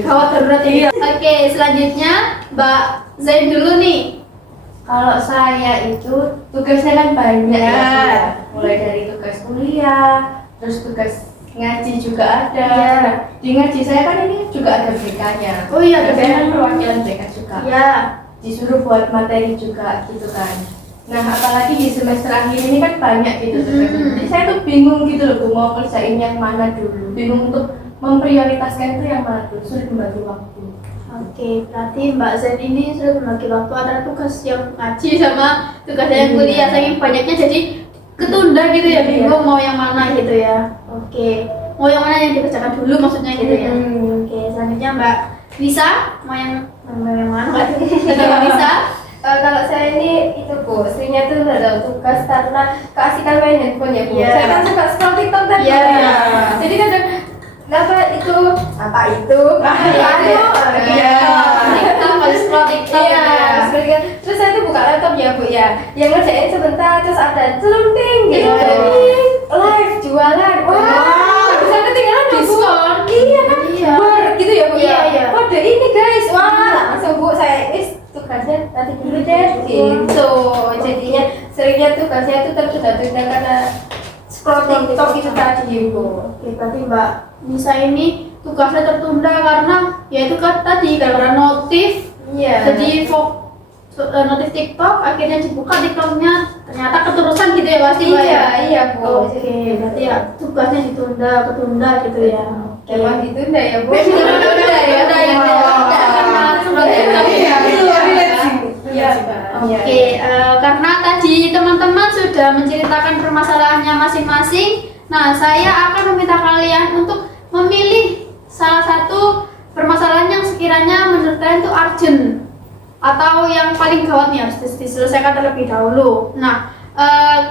Gawat darurat ini. Oke, selanjutnya Mbak Zain dulu nih. Kalau saya itu tugasnya kan banyak ya, mulai dari tugas kuliah, terus tugas ngaji juga ada. Iya. Di ngaji saya kan ini juga ada BK-nya. Oh iya, ada Saya kan BK. perwakilan BK juga. Ya. Disuruh buat materi juga gitu kan. Nah, apalagi di semester akhir ini kan banyak gitu tugasnya. Jadi saya tuh bingung gitu loh, Bu, mau kerjain yang mana dulu. Bingung untuk memprioritaskan itu yang mana tuh, sulit membagi waktu. Oke, berarti Mbak Zen ini sudah membagi waktu antara tugas yang ngaji sama tugas yang kuliah. Saking banyaknya jadi ketunda gitu ya, bingung mau yang mana gitu ya. Oke, mau yang mana yang dikerjakan dulu maksudnya gitu ya. Oke, selanjutnya Mbak Lisa, mau yang mana Mbak Lisa? Kalau saya ini itu Bu, seringnya tuh ada tugas karena keasikan main handphone ya Bu. Iya. Saya kan suka scroll TikTok tadi. Iya. Ya. Jadi kadang apa itu? Iya. TikTok, harus scroll TikTok Iya, gitu ya. scroll TikTok. Terus saya tuh buka laptop ya Bu ya. Yang ngerjain sebentar terus ada celunting gitu. Live jualan. Wah, bisa ketinggalan dong, Bu. Diskon. Iya kan? Iya. Wah, gitu ya Bu ya. Iya, iya. Kode ini guys. Wah, langsung Bu saya tugasnya nanti dulu deh gitu. Jadinya seringnya tugasnya itu tertunda-tunda karena scroll TikTok itu tadi Bu. Oke, berarti Mbak Nisa ini tugasnya tertunda karena ya itu kan tadi gara-gara notif. Iya. Jadi notif TikTok akhirnya dibuka TikToknya ternyata keterusan gitu ya pasti Mbak ya. Iya, iya Bu. Oke, berarti ya tugasnya ketunda gitu ya. Oke. Emang ditunda ya Bu. Oke, karena tadi teman-teman sudah menceritakan permasalahannya masing-masing. Nah, saya akan meminta kalian untuk memilih salah satu permasalahan yang sekiranya menurut kalian itu urgent atau yang paling gawat nih harus diselesaikan terlebih dahulu. Nah,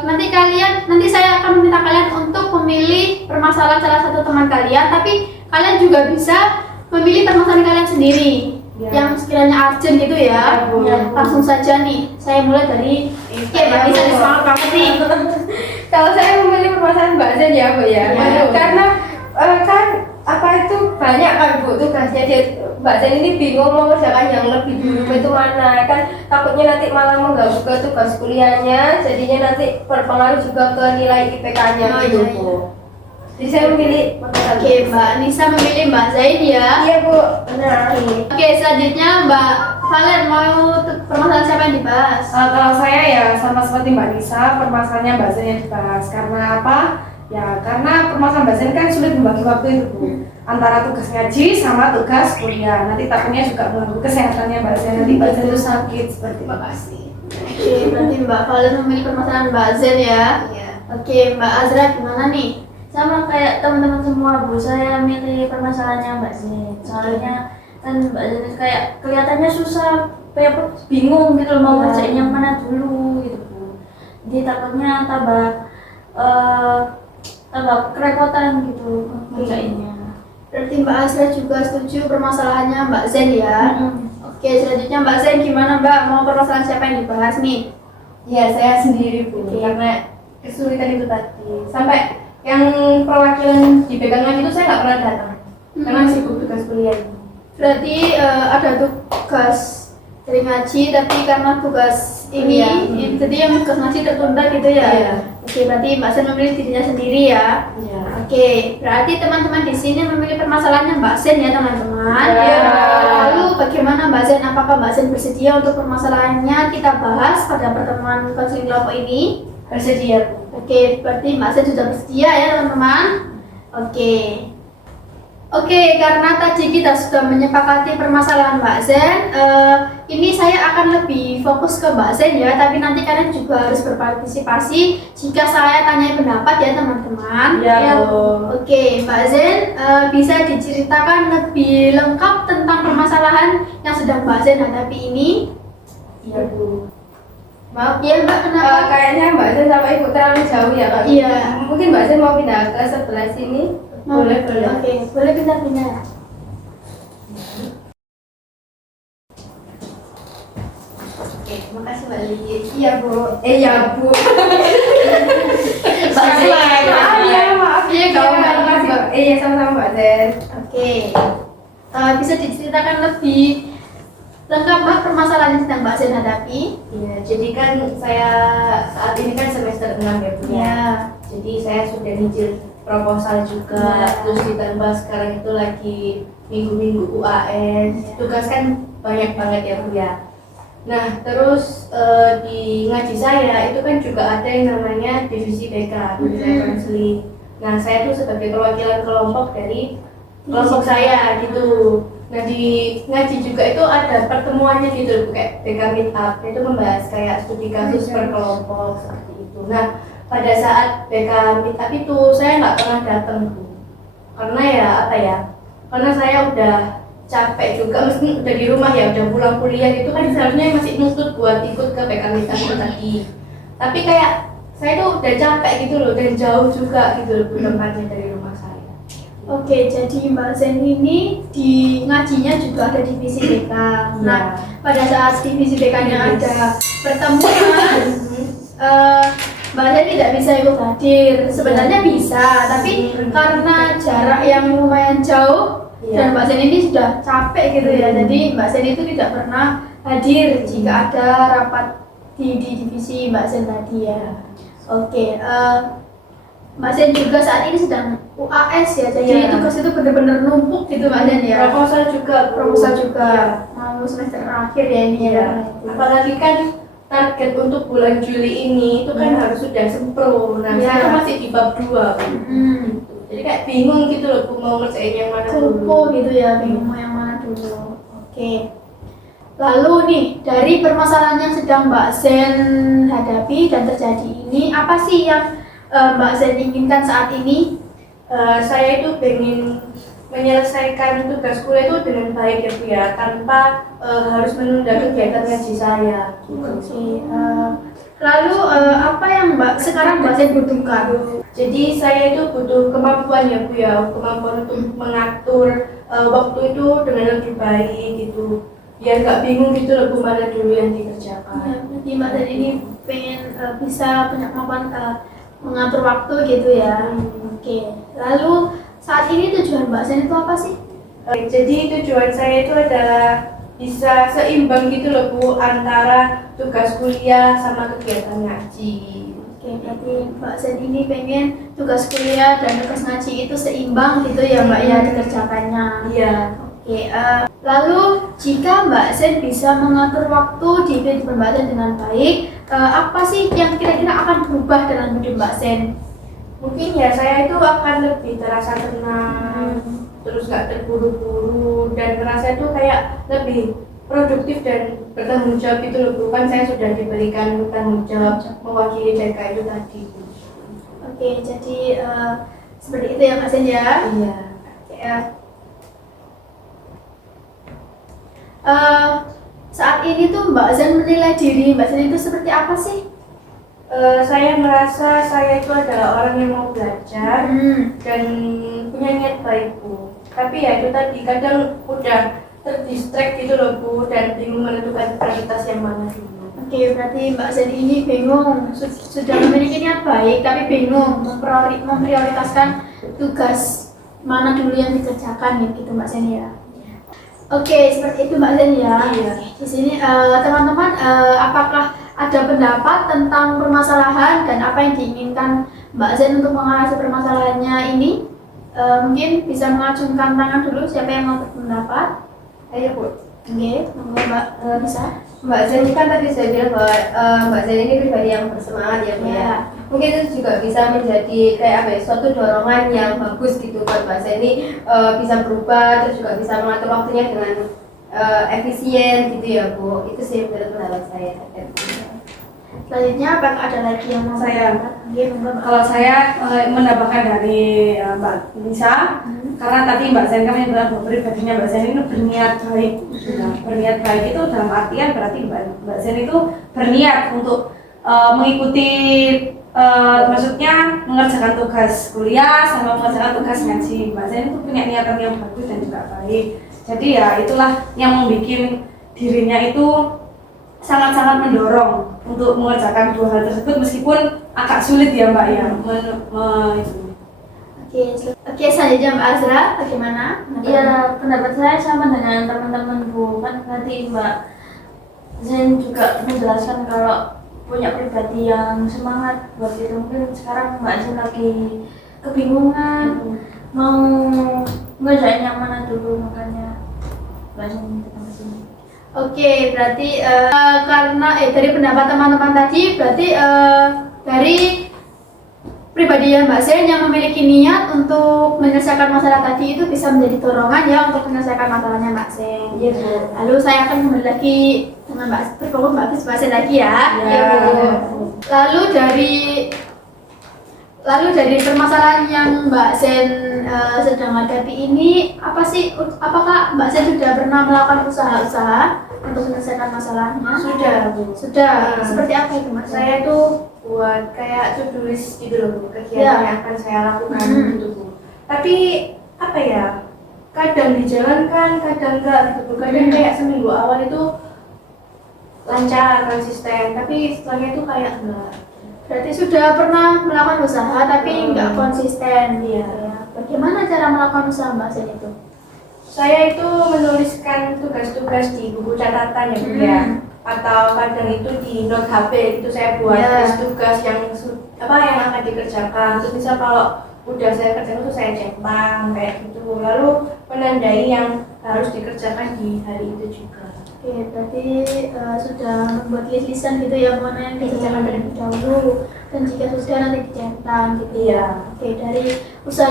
nanti saya akan meminta kalian untuk memilih permasalahan salah satu teman kalian, tapi kalian juga bisa memilih permasalahan kalian sendiri yang sekiranya urgent gitu ya. Langsung saja nih, saya mulai dari Mbak Nisa, semangat banget nih. Kalau saya memilih permasalahan Mbak Zen ya Bu ya. Karena kan apa itu banyak kan Bu tugasnya dia. Mbak Zen ini bingung mau kerjakan yang lebih dulu itu mana, kan takutnya nanti malah mengganggu ke tugas kuliahnya, jadinya nanti berpengaruh juga ke nilai IPK-nya gitu Bu. Jadi saya memilih permasalahan. Oke, Mbak Nisa memilih Mbak Zain ya. Iya Bu, benar. Oke, selanjutnya Mbak Valen mau permasalahan siapa yang dibahas? Kalau saya ya sama seperti Mbak Nisa, permasalahannya Mbak Zen yang dibahas. Karena apa? Ya karena permasalahan Mbak Zen kan sulit membagi waktu itu Bu, antara tugas ngaji sama tugas kuliah. Nanti takutnya juga mengganggu kesehatannya Mbak Zen, nanti Mbak Zen itu sakit seperti itu. Makasih. Oke, berarti Mbak Valen memilih permasalahan Mbak Zen ya. Iya. Oke, Mbak Azra gimana nih? Sama kayak teman-teman semua Bu, saya milih permasalahannya Mbak Zen. Soalnya kan Mbak Zen itu kayak kelihatannya susah, kayak bingung gitu loh, mau ngerjain yang mana dulu gitu Bu. Jadi takutnya tambah kerepotan gitu ngerjainnya. Berarti Mbak Azra juga setuju permasalahannya Mbak Zen ya. Oke, selanjutnya Mbak Zen gimana Mbak? Mau permasalahan siapa yang dibahas nih? Iya, saya sendiri Bu, karena kesulitan itu tadi. Sampai yang perwakilan di BK ngaji itu saya nggak pernah datang karena sibuk tugas kuliah. Berarti ada tugas dari ngaji, tapi karena tugas ini, jadi yang tugas ngaji tertunda gitu ya? Iya. Oke, berarti Mbak Zen memilih dirinya sendiri ya? Iya. Oke, berarti teman-teman di sini memilih permasalahannya Mbak Zen ya teman-teman. Iya. Lalu bagaimana Mbak Zen? Apakah Mbak Zen bersedia untuk permasalahannya kita bahas pada pertemuan konseling kelompok ini? Bersedia Bu. Oke, berarti Mbak Zen sudah bersedia ya teman-teman. Oke, karena tadi kita sudah menyepakati permasalahan Mbak Zen, ini saya akan lebih fokus ke Mbak Zen ya, tapi nanti kalian juga harus berpartisipasi jika saya tanya pendapat ya teman-teman. Iya, Bu. Oke, Mbak Zen, bisa diceritakan lebih lengkap tentang permasalahan yang sedang Mbak Zen hadapi ini? Iya Bu. Maaf Iya Mbak, kenapa? kayaknya Mbak Zen sama Ibu terlalu jauh ya Kak. Iya. Mungkin Mbak Zen mau pindah ke sebelah sini. Boleh. Oke, boleh pindah-pindah. Oke, terima kasih Mbak Lili. Iya Bu. Iya Bu. Mbak Zen. Maaf. Iya, Iya, gak apa-apa. terima kasih Mbak. Iya, sama-sama Mbak Zen. Oke, bisa diceritakan lebih lengkap Mbak permasalahan yang sedang Mbak Zen hadapi? Iya, jadi kan saya saat ini kan semester 6 ya Bu ya. Ya. Jadi saya sudah nyicil proposal juga, terus ditambah sekarang itu lagi minggu-minggu UAS, tugas kan banyak banget ya Bu ya. Nah terus di ngaji saya itu kan juga ada yang namanya divisi BK, divisi konseling. Nah saya tuh sebagai perwakilan kelompok dari kelompok saya gitu. Nah di ngaji juga itu ada pertemuannya gitu, kayak BK Meetup itu membahas kayak studi kasus per kelompok seperti itu. Nah pada saat BK Meetup itu saya nggak pernah datang Bu, karena ya apa ya, karena saya udah capek juga, meskipun udah di rumah ya, udah pulang kuliah gitu kan, seharusnya masih nuntut buat ikut ke BK Meetup itu tadi. Tapi kayak saya tuh udah capek gitu loh, dan jauh juga gitu loh Bu, tempatnya dari rumah saya. Oke, jadi Mbak Zen ini di ngajinya juga ada divisi BK. Nah, pada saat divisi BK-nya ada pertemuan, Mbak Zen tidak bisa ikut hadir. Sebenarnya bisa, tapi karena jarak yang lumayan jauh dan Mbak Zen ini sudah capek gitu ya. Jadi Mbak Zen itu tidak pernah hadir jika ada rapat di divisi Mbak Zen tadi ya. Oke, Mbak Zen juga saat ini sedang UAS ya, jadi tugas itu benar-benar numpuk gitu Mbak Zen ya. Proposal juga, mau semester akhir ya ini ya. Apalagi kan target untuk bulan Juli ini itu kan harus sudah sempro. Nah, saya kan masih di bab 2 Jadi kayak bingung gitu loh Bu, mau ngerjain yang mana dulu. Kumpul gitu ya, bingung mau yang mana dulu. Oke. Lalu nih, dari permasalahan yang sedang Mbak Zen hadapi dan terjadi ini, apa sih yang Mbak Zen inginkan saat ini? Saya itu ingin menyelesaikan tugas kuliah itu dengan baik ya Bu ya, tanpa harus menunda kegiatan ngaji saya. Oke. Lalu apa yang sekarang Mbak Zen butuhkan? Jadi saya itu butuh kemampuan ya Bu ya, kemampuan untuk mengatur waktu itu dengan lebih baik gitu. Biar nggak bingung gitu loh Bu, mana dulu yang dikerjakan. Ya, berarti Mbak Zen ini pengen bisa punya kemampuan mengatur waktu gitu ya. Oke. Lalu saat ini tujuan Mbak Zen itu apa sih? Jadi tujuan saya itu adalah bisa seimbang gitu loh Bu, antara tugas kuliah sama kegiatan ngaji. Oke, berarti Mbak Zen ini pengen tugas kuliah dan tugas ngaji itu seimbang gitu ya Mbak ya dikerjakannya. Iya. Oke, lalu jika Mbak Zen bisa mengatur waktu di kehidupan Mbak Zen dengan baik, apa sih yang kira-kira akan berubah dalam hidup Mbak Zen? Mungkin ya saya itu akan lebih terasa tenang, terus nggak terburu-buru, dan ngerasa itu kayak lebih produktif dan bertanggung jawab gitu loh Bu. Kan saya sudah diberikan tanggung jawab mewakili BK itu tadi. Oke, jadi seperti itu ya Mbak Zen ya? Iya. Oke, saat ini tuh Mbak Zen menilai diri Mbak Zen itu seperti apa sih? Saya merasa saya itu adalah orang yang mau belajar dan punya niat baik Bu. Tapi ya itu tadi kadang udah terdistract gitu loh Bu, dan bingung menentukan prioritas yang mana dulu. Oke, berarti Mbak Zen ini bingung, sudah memiliki niat baik tapi bingung memprioritaskan tugas mana dulu yang dikerjakan gitu Mbak Zen ya. Oke, seperti itu Mbak Zen ya. Iya. Di sini teman-teman, apakah ada pendapat tentang permasalahan dan apa yang diinginkan Mbak Zen untuk mengatasi permasalahannya ini? Mungkin bisa mengacungkan tangan dulu siapa yang mau berpendapat. Ayo Bu. Oke, monggo Mbak bisa. Mbak Zen kan tadi saya bilang bahwa Mbak Zen ini pribadi yang bersemangat ya Bu ya. Mungkin itu juga bisa menjadi kayak apa ya, suatu dorongan yang bagus gitu buat Mbak Zen ini bisa berubah, terus juga bisa mengatur waktunya dengan efisien gitu ya Bu. Itu sih menurut pendapat saya. Selanjutnya apakah ada lagi yang mau Saya. Oke, monggo Mbak. Kalau saya menambahkan dari Mbak Nisa, karena tadi Mbak Zen kan bilang bahwa pribadinya Mbak Zen ini berniat baik. Nah, berniat baik itu dalam artian berarti Mbak Zen itu berniat untuk mengikuti, maksudnya mengerjakan tugas kuliah sama mengerjakan tugas ngaji. Mbak Zen itu punya niatan yang bagus dan juga baik. Jadi ya itulah yang membuat dirinya itu sangat-sangat mendorong untuk mengerjakan dua hal tersebut, meskipun agak sulit ya Mbak ya. Oke, selanjutnya Mbak Azra, bagaimana? Ya, pendapat saya sama dengan teman-teman Bu. Kan tadi Mbak Zen juga menjelaskan kalau punya pribadi yang semangat buat itu. Mungkin sekarang Mbak Zen lagi kebingungan mau ngerjain yang mana dulu, makanya Mbak Zen datang ke sini. Oke, berarti karena dari pendapat teman-teman tadi, berarti dari pribadi Mbak Zen yang memiliki niat untuk menyelesaikan masalah tadi itu bisa menjadi dorongan ya untuk menyelesaikan masalahnya Mbak Zen. Iya Bu. Lalu saya akan kembali lagi dengan berfokus Mbak Zen lagi ya. Iya. Lalu dari permasalahan yang Mbak Zen sedang hadapi ini, apakah Mbak Zen sudah pernah melakukan usaha-usaha untuk menyelesaikan masalahnya? Sudah Bu. Sudah. Nah, Seperti apa itu Mbak Zen? Saya tuh buat kayak to-do list gitu loh Bu, kegiatan yang akan saya lakukan gitu Bu. Tapi apa ya? Kadang dijalankan, kadang enggak gitu Bu. Kadang kayak seminggu awal itu lancar, konsisten, tapi setelahnya itu kayak enggak. Berarti sudah pernah melakukan usaha tapi nggak konsisten. Iya. Ya. Bagaimana cara melakukan usaha Mbak Zen itu? Saya itu menuliskan tugas-tugas di buku catatan ya Bu ya. Atau kadang itu di note HP itu saya buat Ya. list tugas yang yang akan dikerjakan. Terus misal kalau udah saya kerjakan itu saya centang kayak gitu. Lalu menandai yang harus dikerjakan di hari itu juga. Oke, berarti sudah membuat list-listan gitu ya mana yang dikerjakan terlebih dahulu dan jika sudah nanti dicentang gitu. Iya. Oke, dari usaha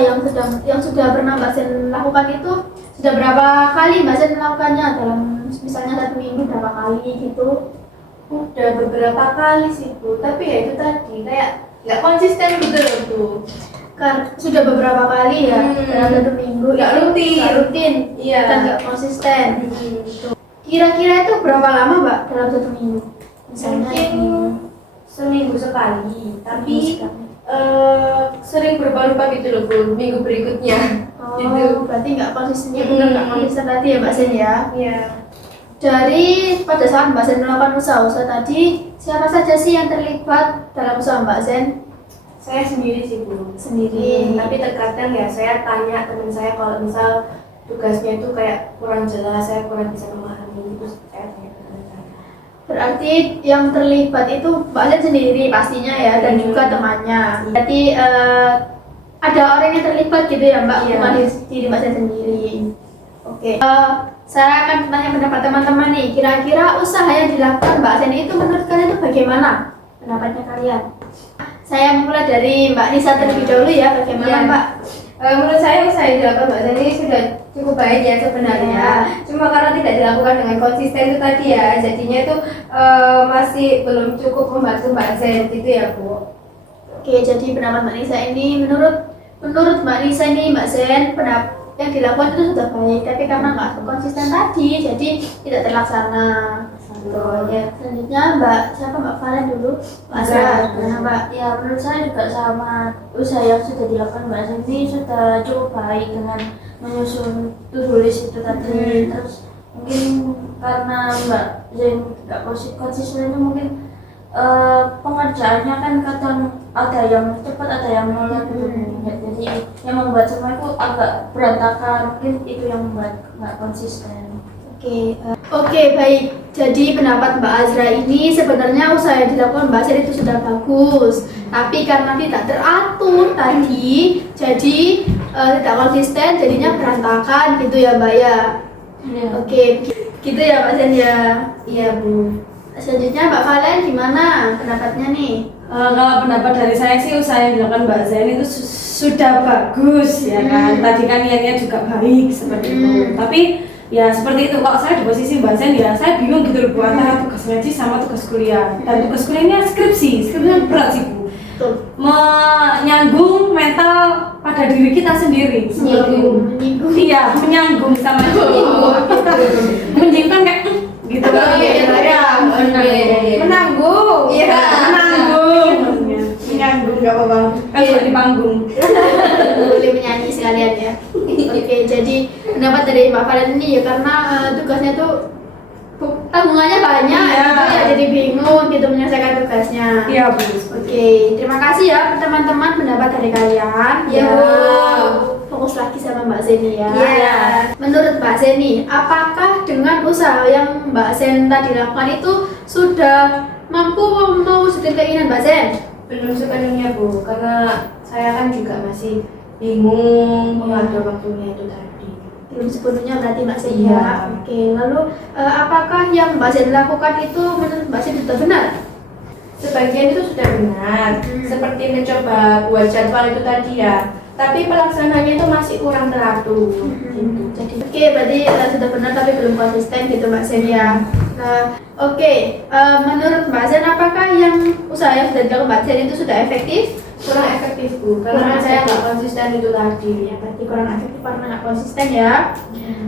yang sudah pernah Mbak Zen lakukan itu sudah berapa kali Mbak Zen melakukannya dalam misalnya 1 minggu berapa kali gitu? Udah beberapa kali sih Bu, tapi ya itu tadi kayak nggak konsisten gitu loh Bu. Sudah beberapa kali ya dalam 1 minggu. Nggak rutin. Nggak rutin. Iya. Dan nggak konsisten. Kira-kira itu berapa lama Mbak dalam 1 minggu? Misalnya Mungkin seminggu sekali, tapi sekali. sering berubah-ubah gitu loh Bu, minggu berikutnya. Oh, gitu. berarti nggak konsistennya benar nggak konsisten tadi ya Mbak Zen ya? Iya. Dari pada saat Mbak Zen melakukan usaha tadi, siapa saja sih yang terlibat dalam usaha Mbak Zen? Saya sendiri sih Bu. Sendiri. Tapi terkadang ya saya tanya teman saya kalau misal tugasnya itu kayak kurang jelas, saya kurang bisa memahami, terus saya tanya ke teman saya. Berarti yang terlibat itu Mbak Zen sendiri pastinya ya dan juga temannya. Berarti ada orang yang terlibat gitu ya Mbak, Iya. bukan diri Mbak Zen sendiri. Oke. Saya akan tanya pendapat teman-teman nih. Kira-kira usaha yang dilakukan Mbak Zen itu menurut kalian itu bagaimana? Pendapatnya kalian? Saya mulai dari Mbak Nisa terlebih dahulu ya. Bagaimana Iya. Mbak? Menurut saya usaha yang dilakukan Mbak Zen ini sudah cukup baik ya sebenarnya. Iya. Cuma karena tidak dilakukan dengan konsisten itu tadi ya, jadinya itu masih belum cukup membantu Mbak Zen gitu ya Bu. Oke, jadi pendapat Mbak Nisa ini menurut Mbak Nisa ini Mbak Zen yang dilakukan itu sudah baik, tapi karena nggak konsisten tadi, jadi tidak terlaksana. Betul ya. Selanjutnya Mbak Valen dulu. Mbak Azra, gimana Mbak? Ya menurut saya juga sama, usaha yang sudah dilakukan Mbak Zen ini sudah cukup baik dengan menyusun to-do list itu tadi. Terus mungkin karena Mbak Zen nggak konsisten itu mungkin pengerjaannya kan kadang ada yang cepat, ada yang molor gitu. Jadi yang membuat semua itu agak berantakan, mungkin itu yang membuat nggak konsisten. Oke, baik. Jadi pendapat Mbak Azra ini sebenarnya usaha yang dilakukan Mbak Zen itu sudah bagus, tapi karena tidak teratur tadi, jadi tidak konsisten, jadinya berantakan gitu ya Mbak ya. Iya. Oke, gitu ya Mbak Zen ya. Iya Bu. Selanjutnya Mbak Valen gimana pendapatnya nih? Kalau pendapat dari saya sih usaha yang dilakukan Mbak Zen itu sudah bagus ya kan. Tadi kan niatnya juga baik seperti itu. Tapi ya seperti itu, kalau saya di posisi Mbak Zen ya saya bingung gitu loh Bu, antara tugas ngaji sama tugas kuliah. Dan tugas kuliahnya skripsinya berat sih Bu. Menyanggung mental pada diri kita sendiri. Menyinggung. Iya, menyanggung sama itu. Menyinggung kayak gitu. Menanggung. Iya. Menanggung. Menyanggung nggak apa-apa. Kan sudah di panggung. Boleh menyanyi sekalian ya. Oke, jadi pendapat dari Mbak Valen ini ya karena tugasnya tuh tanggungannya banyak, Iya. gitu ya, jadi bingung gitu menyelesaikan tugasnya. Iya Bu. Oke, terima kasih ya teman-teman pendapat dari kalian. Iya, Bu. Fokus lagi sama Mbak Zeni ya. Iya. Menurut Mbak Zeni, apakah dengan usaha yang Mbak Zen tadi lakukan itu sudah mampu mewujudkan keinginan Mbak Zen? Belum sepenuhnya Bu, karena saya kan juga masih bingung mengatur waktunya itu tadi. Belum sepenuhnya berarti Mbak Zen Iya. ya. Oke, lalu apakah yang Mbak Zen lakukan itu menurut Mbak Zen sudah benar? sebagian itu sudah benar, seperti mencoba buat jadwal itu tadi ya. Tapi pelaksanaannya itu masih kurang teratur. Gitu. Jadi oke, berarti sudah benar tapi belum konsisten gitu Mbak Zen ya. Nah, oke, menurut Mbak Zen apakah yang usaha yang sudah dilakukan Mbak Zen itu sudah efektif? Kurang efektif Bu, karena saya nggak konsisten itu tadi. Ya, berarti kurang efektif karena nggak konsisten ya.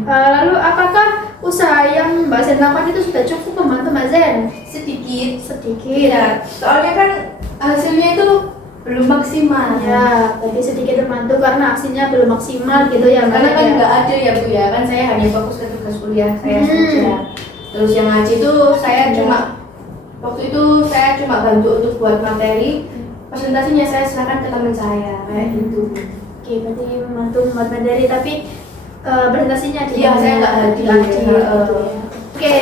Lalu apakah usaha yang Mbak Zen lakukan itu sudah cukup membantu Mbak Zen? Sedikit. Iya. Soalnya kan hasilnya itu belum maksimal. Ya, berarti sedikit membantu karena aksinya belum maksimal gitu ya. Karena Mbak kan ya? nggak ada ya Bu ya, kan saya hanya fokus ke tugas kuliah saya saja. Terus yang ngaji itu saya cuma waktu itu saya cuma bantu untuk buat materi, presentasinya saya serahkan ke teman saya kayak gitu. Oke, berarti membantu membuat materi tapi presentasinya Iya, saya nggak hadir. gitu ya. Oke,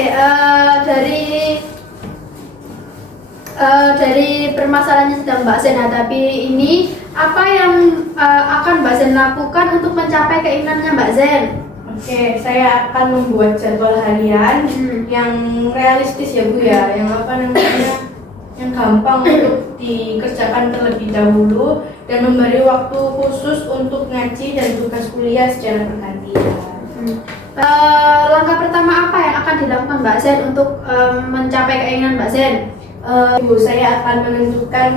dari permasalahan yang sedang Mbak Zen hadapi ini, apa yang akan Mbak Zen lakukan untuk mencapai keinginannya Mbak Zen? Oke, saya akan membuat jadwal harian yang realistis ya Bu ya, yang apa namanya, yang gampang untuk dikerjakan terlebih dahulu dan memberi waktu khusus untuk ngaji dan tugas kuliah secara bergantian. Langkah pertama apa yang akan dilakukan Mbak Zen untuk mencapai keinginan Mbak Zen? Bu, saya akan menentukan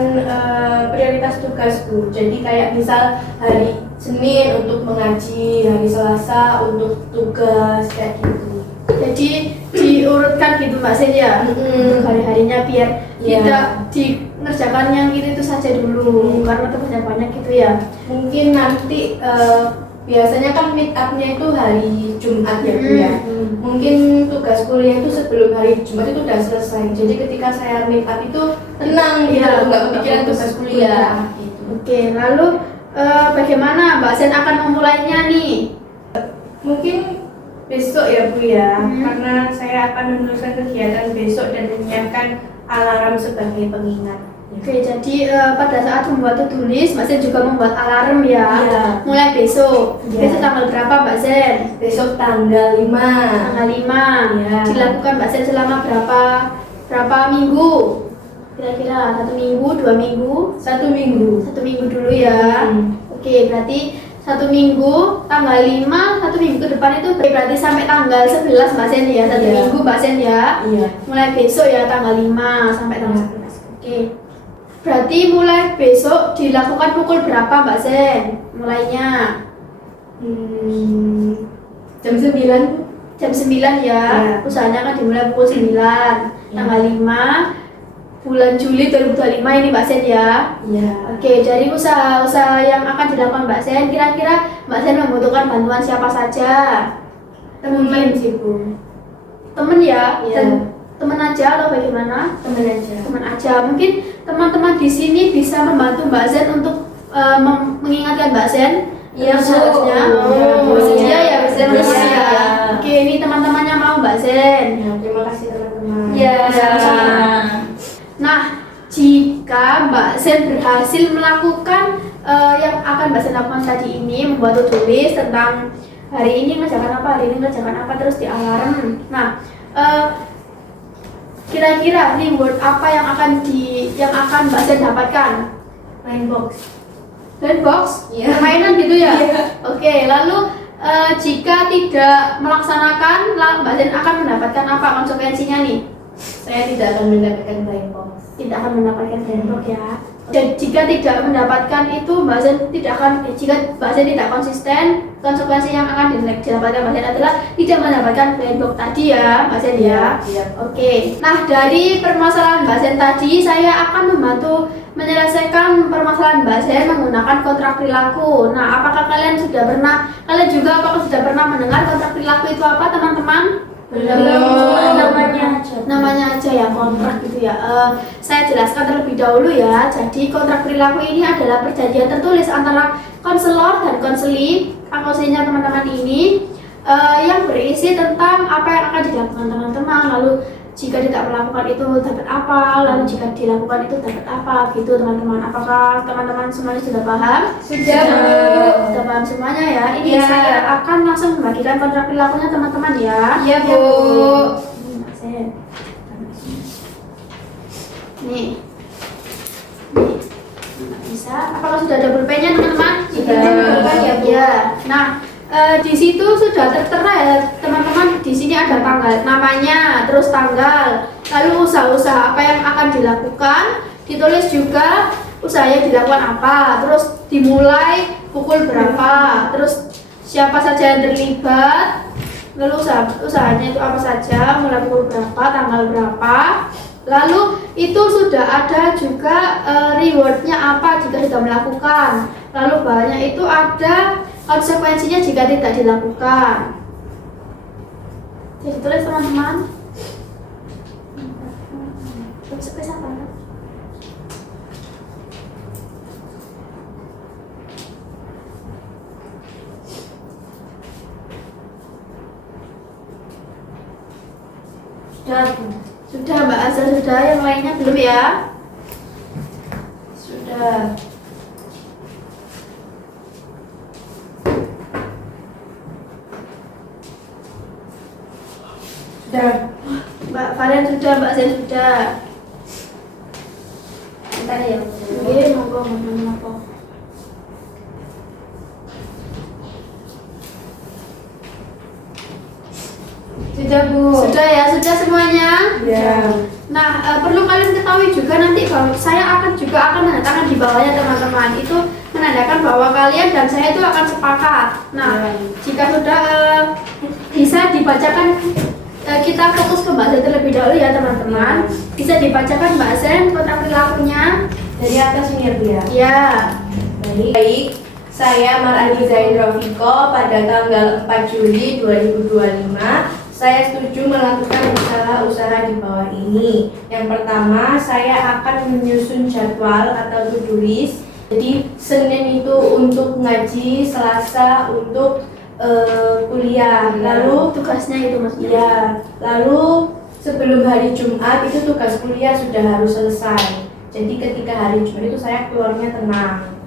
prioritas tugas Bu. Jadi kayak misal hari Senin untuk mengaji, hari Selasa untuk tugas kayak gitu. Jadi diurutkan gitu Mbak Zen ya, untuk hari-harinya biar tidak dikerjakan yang itu saja dulu karena temannya banyak gitu ya. Mungkin nanti biasanya kan meet up-nya itu hari Jumat ya Bu ya. Mungkin tugas kuliah itu sebelum hari Jumat itu udah selesai. Jadi ketika saya meet up itu tenang gitu, nggak kepikiran tugas kuliah. Gitu. Oke, lalu bagaimana Mbak Zen akan memulainya nih? Mungkin besok ya Bu ya, karena saya akan meneruskan kegiatan besok dan menyiapkan alarm sebagai pengingat. Oke, jadi pada saat membuat to-do list, Mbak Zen juga membuat alarm ya. Iya. Mulai besok. Iya. Besok tanggal berapa Mbak Zen? Besok tanggal 5. Tanggal 5. Iya. Dilakukan Mbak Zen selama berapa minggu? Kira-kira 1 minggu, 2 minggu? 1 minggu. 1 minggu dulu ya. Oke, berarti 1 minggu, tanggal 5, 1 minggu ke depan itu berarti sampai tanggal 11 Mbak Zen ya. 1 Iya. minggu Mbak Zen ya. Iya. Mulai besok ya tanggal 5 sampai tanggal 11. Oke. Berarti mulai besok dilakukan pukul berapa Mbak Zen? Mulainya Jam 9 Bu. jam 9 ya. Iya. Usahanya kan dimulai pukul 9. Tanggal 5 bulan Juli 2025 ini Mbak Zen ya. Iya. Oke, dari usaha-usaha yang akan dilakukan Mbak Zen, kira-kira Mbak Zen membutuhkan bantuan siapa saja? Teman sih Bu. Temen ya? Iya. Temen aja atau bagaimana? Teman aja. Teman aja. Mungkin teman-teman di sini bisa membantu Mbak Zen untuk mengingatkan Mbak Zen. Iya, Bu. seharusnya. Oh, Bersedia ya, Mbak Zen Iya. bersedia. Oke, ini teman-temannya mau Mbak Zen. Ya, terima kasih teman-teman. Iya. Nah, jika Mbak Zen berhasil melakukan yang akan Mbak Zen lakukan tadi ini, membuat to-do list tentang hari ini ngerjakan apa, hari ini ngerjakan apa, terus di alarm. Nah, kira-kira reward apa yang akan Mbak Zen dapatkan? Linebox. Landbox? Iya. Permainan gitu ya? Iya. Oke, lalu jika tidak melaksanakan, Mbak Zen akan mendapatkan apa konsekuensinya nih? Saya tidak akan mendapatkan linebox. Tidak akan mendapatkan landbox ya. Dan jika tidak mendapatkan itu, Mbak Zen tidak akan, jika Mbak Zen tidak konsisten, konsekuensi yang akan didapatkan Mbak Zen adalah tidak mendapatkan landbox tadi ya, Mbak Zen ya. Iya. Oke. Nah, dari permasalahan Mbak Zen tadi, saya akan membantu menyelesaikan permasalahan Mbak Zen menggunakan kontrak perilaku. Nah, apakah kalian juga pernah mendengar kontrak perilaku itu apa, teman-teman? Namanya aja ya kontrak gitu ya. Saya jelaskan terlebih dahulu ya. Jadi kontrak perilaku ini adalah perjanjian tertulis antara konselor dan konseli, konselnya teman-teman ini yang berisi tentang apa yang akan dilakukan teman-teman. Lalu jika tidak melakukan itu dapat apa, lalu jika dilakukan itu dapat apa, gitu teman-teman. Apakah teman-teman semuanya sudah paham? Sudah, Bu. Sudah paham semuanya ya. Ini Iya. saya akan langsung membagikan kontrak perilakunya teman-teman ya. Iya, Bu. Nih, Ya, apakah sudah ada pulpennya teman-teman? Sudah. Ya. Nah, di situ sudah tertera ya teman-teman. Di sini ada tanggal namanya, terus tanggal, lalu usaha-usaha apa yang akan dilakukan, ditulis juga usaha yang dilakukan apa, terus dimulai pukul berapa, terus siapa saja yang terlibat, lalu usahanya itu apa saja, mulai pukul berapa, tanggal berapa. Lalu itu sudah ada juga rewardnya apa jika sudah melakukan. Lalu bawahnya itu ada konsekuensinya jika tidak dilakukan. Jadi tulis teman-teman. Konsekuensi apa? Sudah Mbak Azhar, sudah. Yang lainnya belum ya? Sudah. Sudah. Mbak Valen sudah, Mbak Zen sudah. Bentar ya. Oke, monggo. Sudah Bu. Sudah ya, sudah semuanya. Ya. Nah, perlu kalian ketahui juga nanti bahwa saya akan menandatangan di bawahnya teman-teman. Itu menandakan bahwa kalian dan saya itu akan sepakat. Nah, jika sudah bisa dibacakan, kita fokus ke Mbak Zen terlebih dahulu ya teman-teman. Bisa dibacakan Mbak Zen kotak perilakunya. Dari atas ini ya Bu ya. Ya. Baik, saya Marani Zain Rofiko pada tanggal 4 Juli 2025 saya setuju melakukan usaha-usaha di bawah ini. Yang pertama, saya akan menyusun jadwal atau to-do list. Jadi Senin itu untuk ngaji, Selasa untuk kuliah. Lalu Tugasnya itu maksudnya. ya, lalu sebelum hari Jumat itu tugas kuliah sudah harus selesai. Jadi ketika hari Jumat itu saya keluarnya tenang.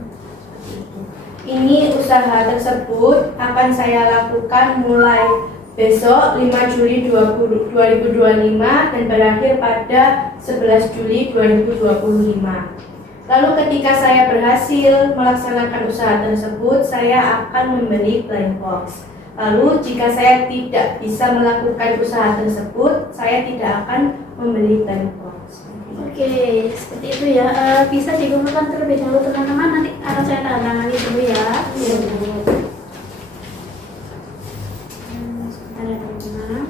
Ini usaha tersebut akan saya lakukan mulai besok 5 Juli 2025 dan berakhir pada 11 Juli 2025. Lalu ketika saya berhasil melaksanakan usaha tersebut, saya akan membeli blind box. Lalu jika saya tidak bisa melakukan usaha tersebut, saya tidak akan membeli blind box. Oke, seperti itu ya. Bisa dikumpulkan terlebih dahulu teman-teman. Nanti akan saya tanda tangani dulu ya. Iya, Sebentar ya teman-teman.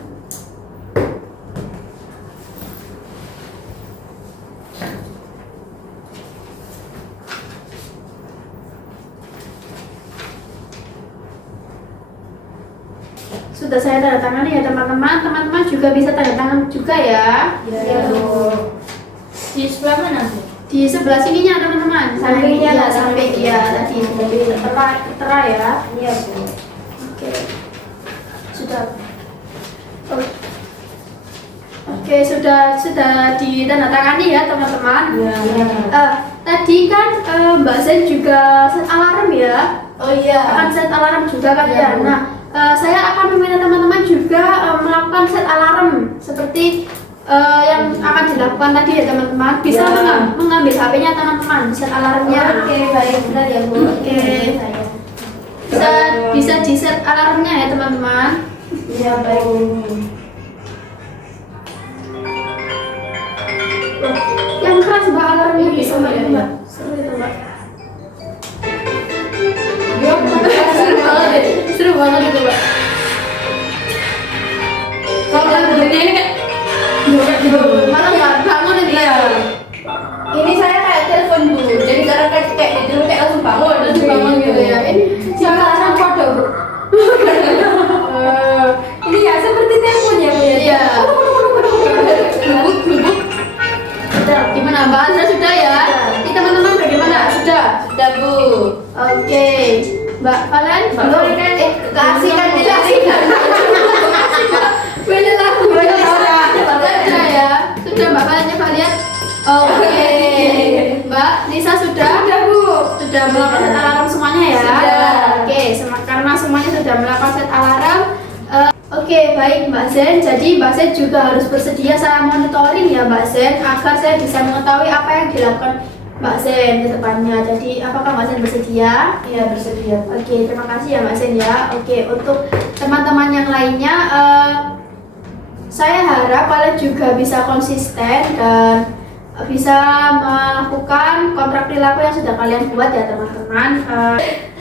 Sudah saya tanda tangani ya teman-teman. Teman-teman juga bisa tanda tangan juga ya. Iya, Bu. Di sebelah mana Bu? Di sebelah sininya teman-teman. Sampingnya ya, lah, samping samping. ya tadi sudah tertera ya. Iya, Bu. Oke. Sudah. Oh. Oke, sudah ditandatangani ya teman-teman. Tadi kan Mbak Zen juga set alarm ya. Oh iya. Akan set alarm juga kan Iya, ya. Bu. Nah, saya akan meminta teman-teman juga melakukan set alarm seperti yang akan dilakukan tadi ya teman-teman. Bisa Ya. mengambil HP-nya teman-teman, set alarmnya. Oke, baik, benar ya Bu. Oke. Bisa di set alarmnya ya teman-teman. Iya, baik. Loh, yang keras Mbak alarmnya bisa Mbak ya, Mbak. Seru itu Mbak. Seru banget itu Mbak. Kalau lagunya ini kan Malah nggak bangun ini. Ini saya kayak telepon Bu. Jadi karena kayak di telepon kayak langsung bangun. Langsung bangun gitu ya. Ini Salah kode Bu. Ini ya seperti telepon ya Bu ya. iya. Lubuk. Sudah. Gimana Mbak Azra sudah ya? Ini teman-teman bagaimana? Sudah. Sudah Bu. Oke. Mbak Valen belum kan? Keasikan dilasihkan. Beda lagu. Sudah ya. Sudah Mbak Valen coba lihat. Oke. Mbak Nisa sudah? Sudah Bu. Sudah melakukan set alarm semuanya ya? Sudah. Oke, karena semuanya sudah melakukan set alarm. Oke, baik Mbak Zen. Jadi Mbak Zen juga harus bersedia saya monitoring ya Mbak Zen agar saya bisa mengetahui apa yang dilakukan Mbak Zen ke depannya. Jadi apakah Mbak Zen bersedia? Iya, bersedia. Oke, terima kasih ya Mbak Zen ya. Oke, untuk teman-teman yang lainnya, saya harap kalian juga bisa konsisten dan bisa melakukan kontrak perilaku yang sudah kalian buat ya teman-teman.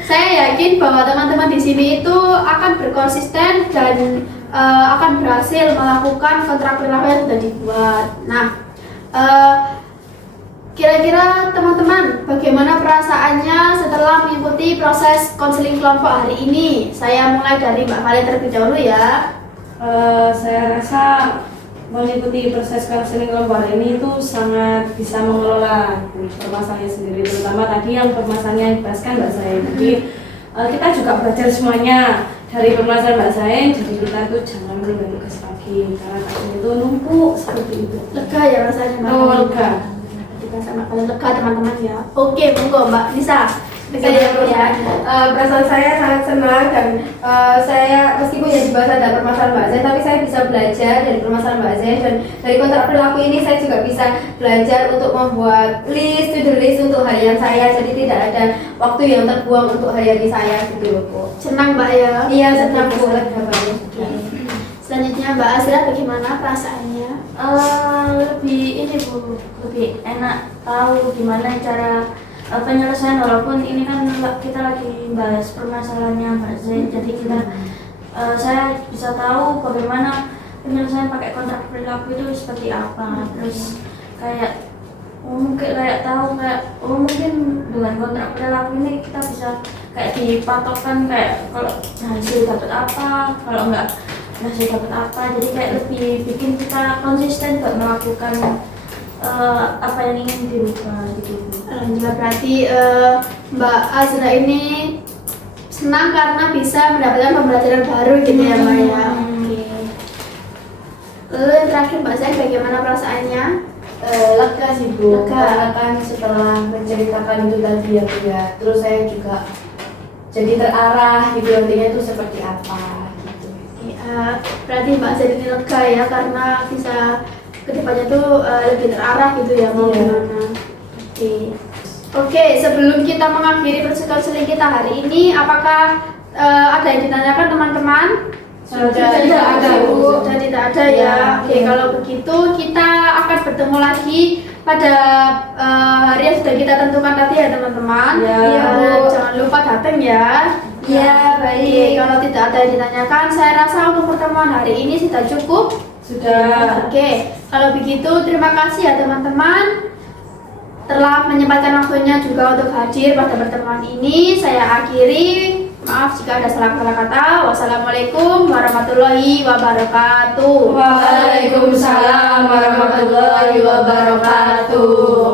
Saya yakin bahwa teman-teman di sini itu akan berkonsisten dan akan berhasil melakukan kontrak perilaku yang sudah dibuat. Nah, kira-kira teman-teman bagaimana perasaannya setelah mengikuti proses konseling kelompok hari ini? Saya mulai dari Mbak Valen terlebih dahulu ya. Saya rasa mengikuti proses konseling kelompok hari ini itu sangat bisa mengelola permasalahannya sendiri, terutama tadi yang permasalahannya yang dibahaskan Mbak Zain. Jadi kita juga belajar semuanya dari permasalahan Mbak Zain, jadi kita tuh jangan menunda tugas lagi karena kadang itu numpuk seperti itu. Lega ya rasanya Mbak? Oh, lega. Kita sama kalian lega teman-teman ya. Oke, monggo Mbak Lisa. Bisa ya. Perasaan saya sangat senang dan saya meskipun yang dibahas ada permasalahan Mbak Zen, tapi saya bisa belajar dari permasalahan Mbak Zen, dan dari kontrak perilaku ini saya juga bisa belajar untuk membuat list, to-do list untuk harian saya, jadi tidak ada waktu yang terbuang untuk hari-hari saya gitu loh Bu. Senang Mbak ya? Iya, senang Bu. Lega banget. Selanjutnya Mbak Azra, bagaimana perasaannya? Lebih ini Bu, lebih enak tahu gimana cara penyelesaian, walaupun ini kan kita lagi bahas permasalahannya Mbak Zain, jadi saya bisa tahu bagaimana penyelesaian pakai kontrak perilaku itu seperti apa. Terus mungkin dengan kontrak perilaku ini kita bisa kayak dipatokkan kayak kalau hasil dapat apa, kalau enggak hasil dapat apa, jadi kayak lebih bikin kita konsisten buat melakukan apa yang ingin dirubah gitu. Alhamdulillah, berarti Mbak Azra ini senang karena bisa mendapatkan pembelajaran baru gitu ya Mbak ya. Oke. Lalu yang terakhir Mbak Zain, bagaimana perasaannya? Lega sih Bu, Lega. karena kan setelah menceritakan itu tadi ya Bu ya, terus saya juga jadi terarah gitu nantinya itu seperti apa gitu. Ya, berarti Mbak Zain ini lega ya karena bisa kedepannya tuh lebih terarah gitu ya mau Iya. gimana. Oke, sebelum kita mengakhiri proses konseling kita hari ini, apakah ada yang ditanyakan teman-teman? Sudah tidak ada, Bu. Sudah tidak ada ya. Oke, kalau begitu kita akan bertemu lagi pada hari yang sudah kita tentukan tadi ya teman-teman. Ya. Iya, Bu. Jangan lupa datang ya. Iya, baik. Kalau tidak ada yang ditanyakan, saya rasa untuk pertemuan hari ini sudah cukup. Sudah. Oke, kalau begitu terima kasih ya teman-teman telah menyempatkan waktunya juga untuk hadir pada pertemuan ini. Saya akhiri, maaf jika ada salah kata. Wassalamualaikum warahmatullahi wabarakatuh. Waalaikumsalam warahmatullahi wabarakatuh.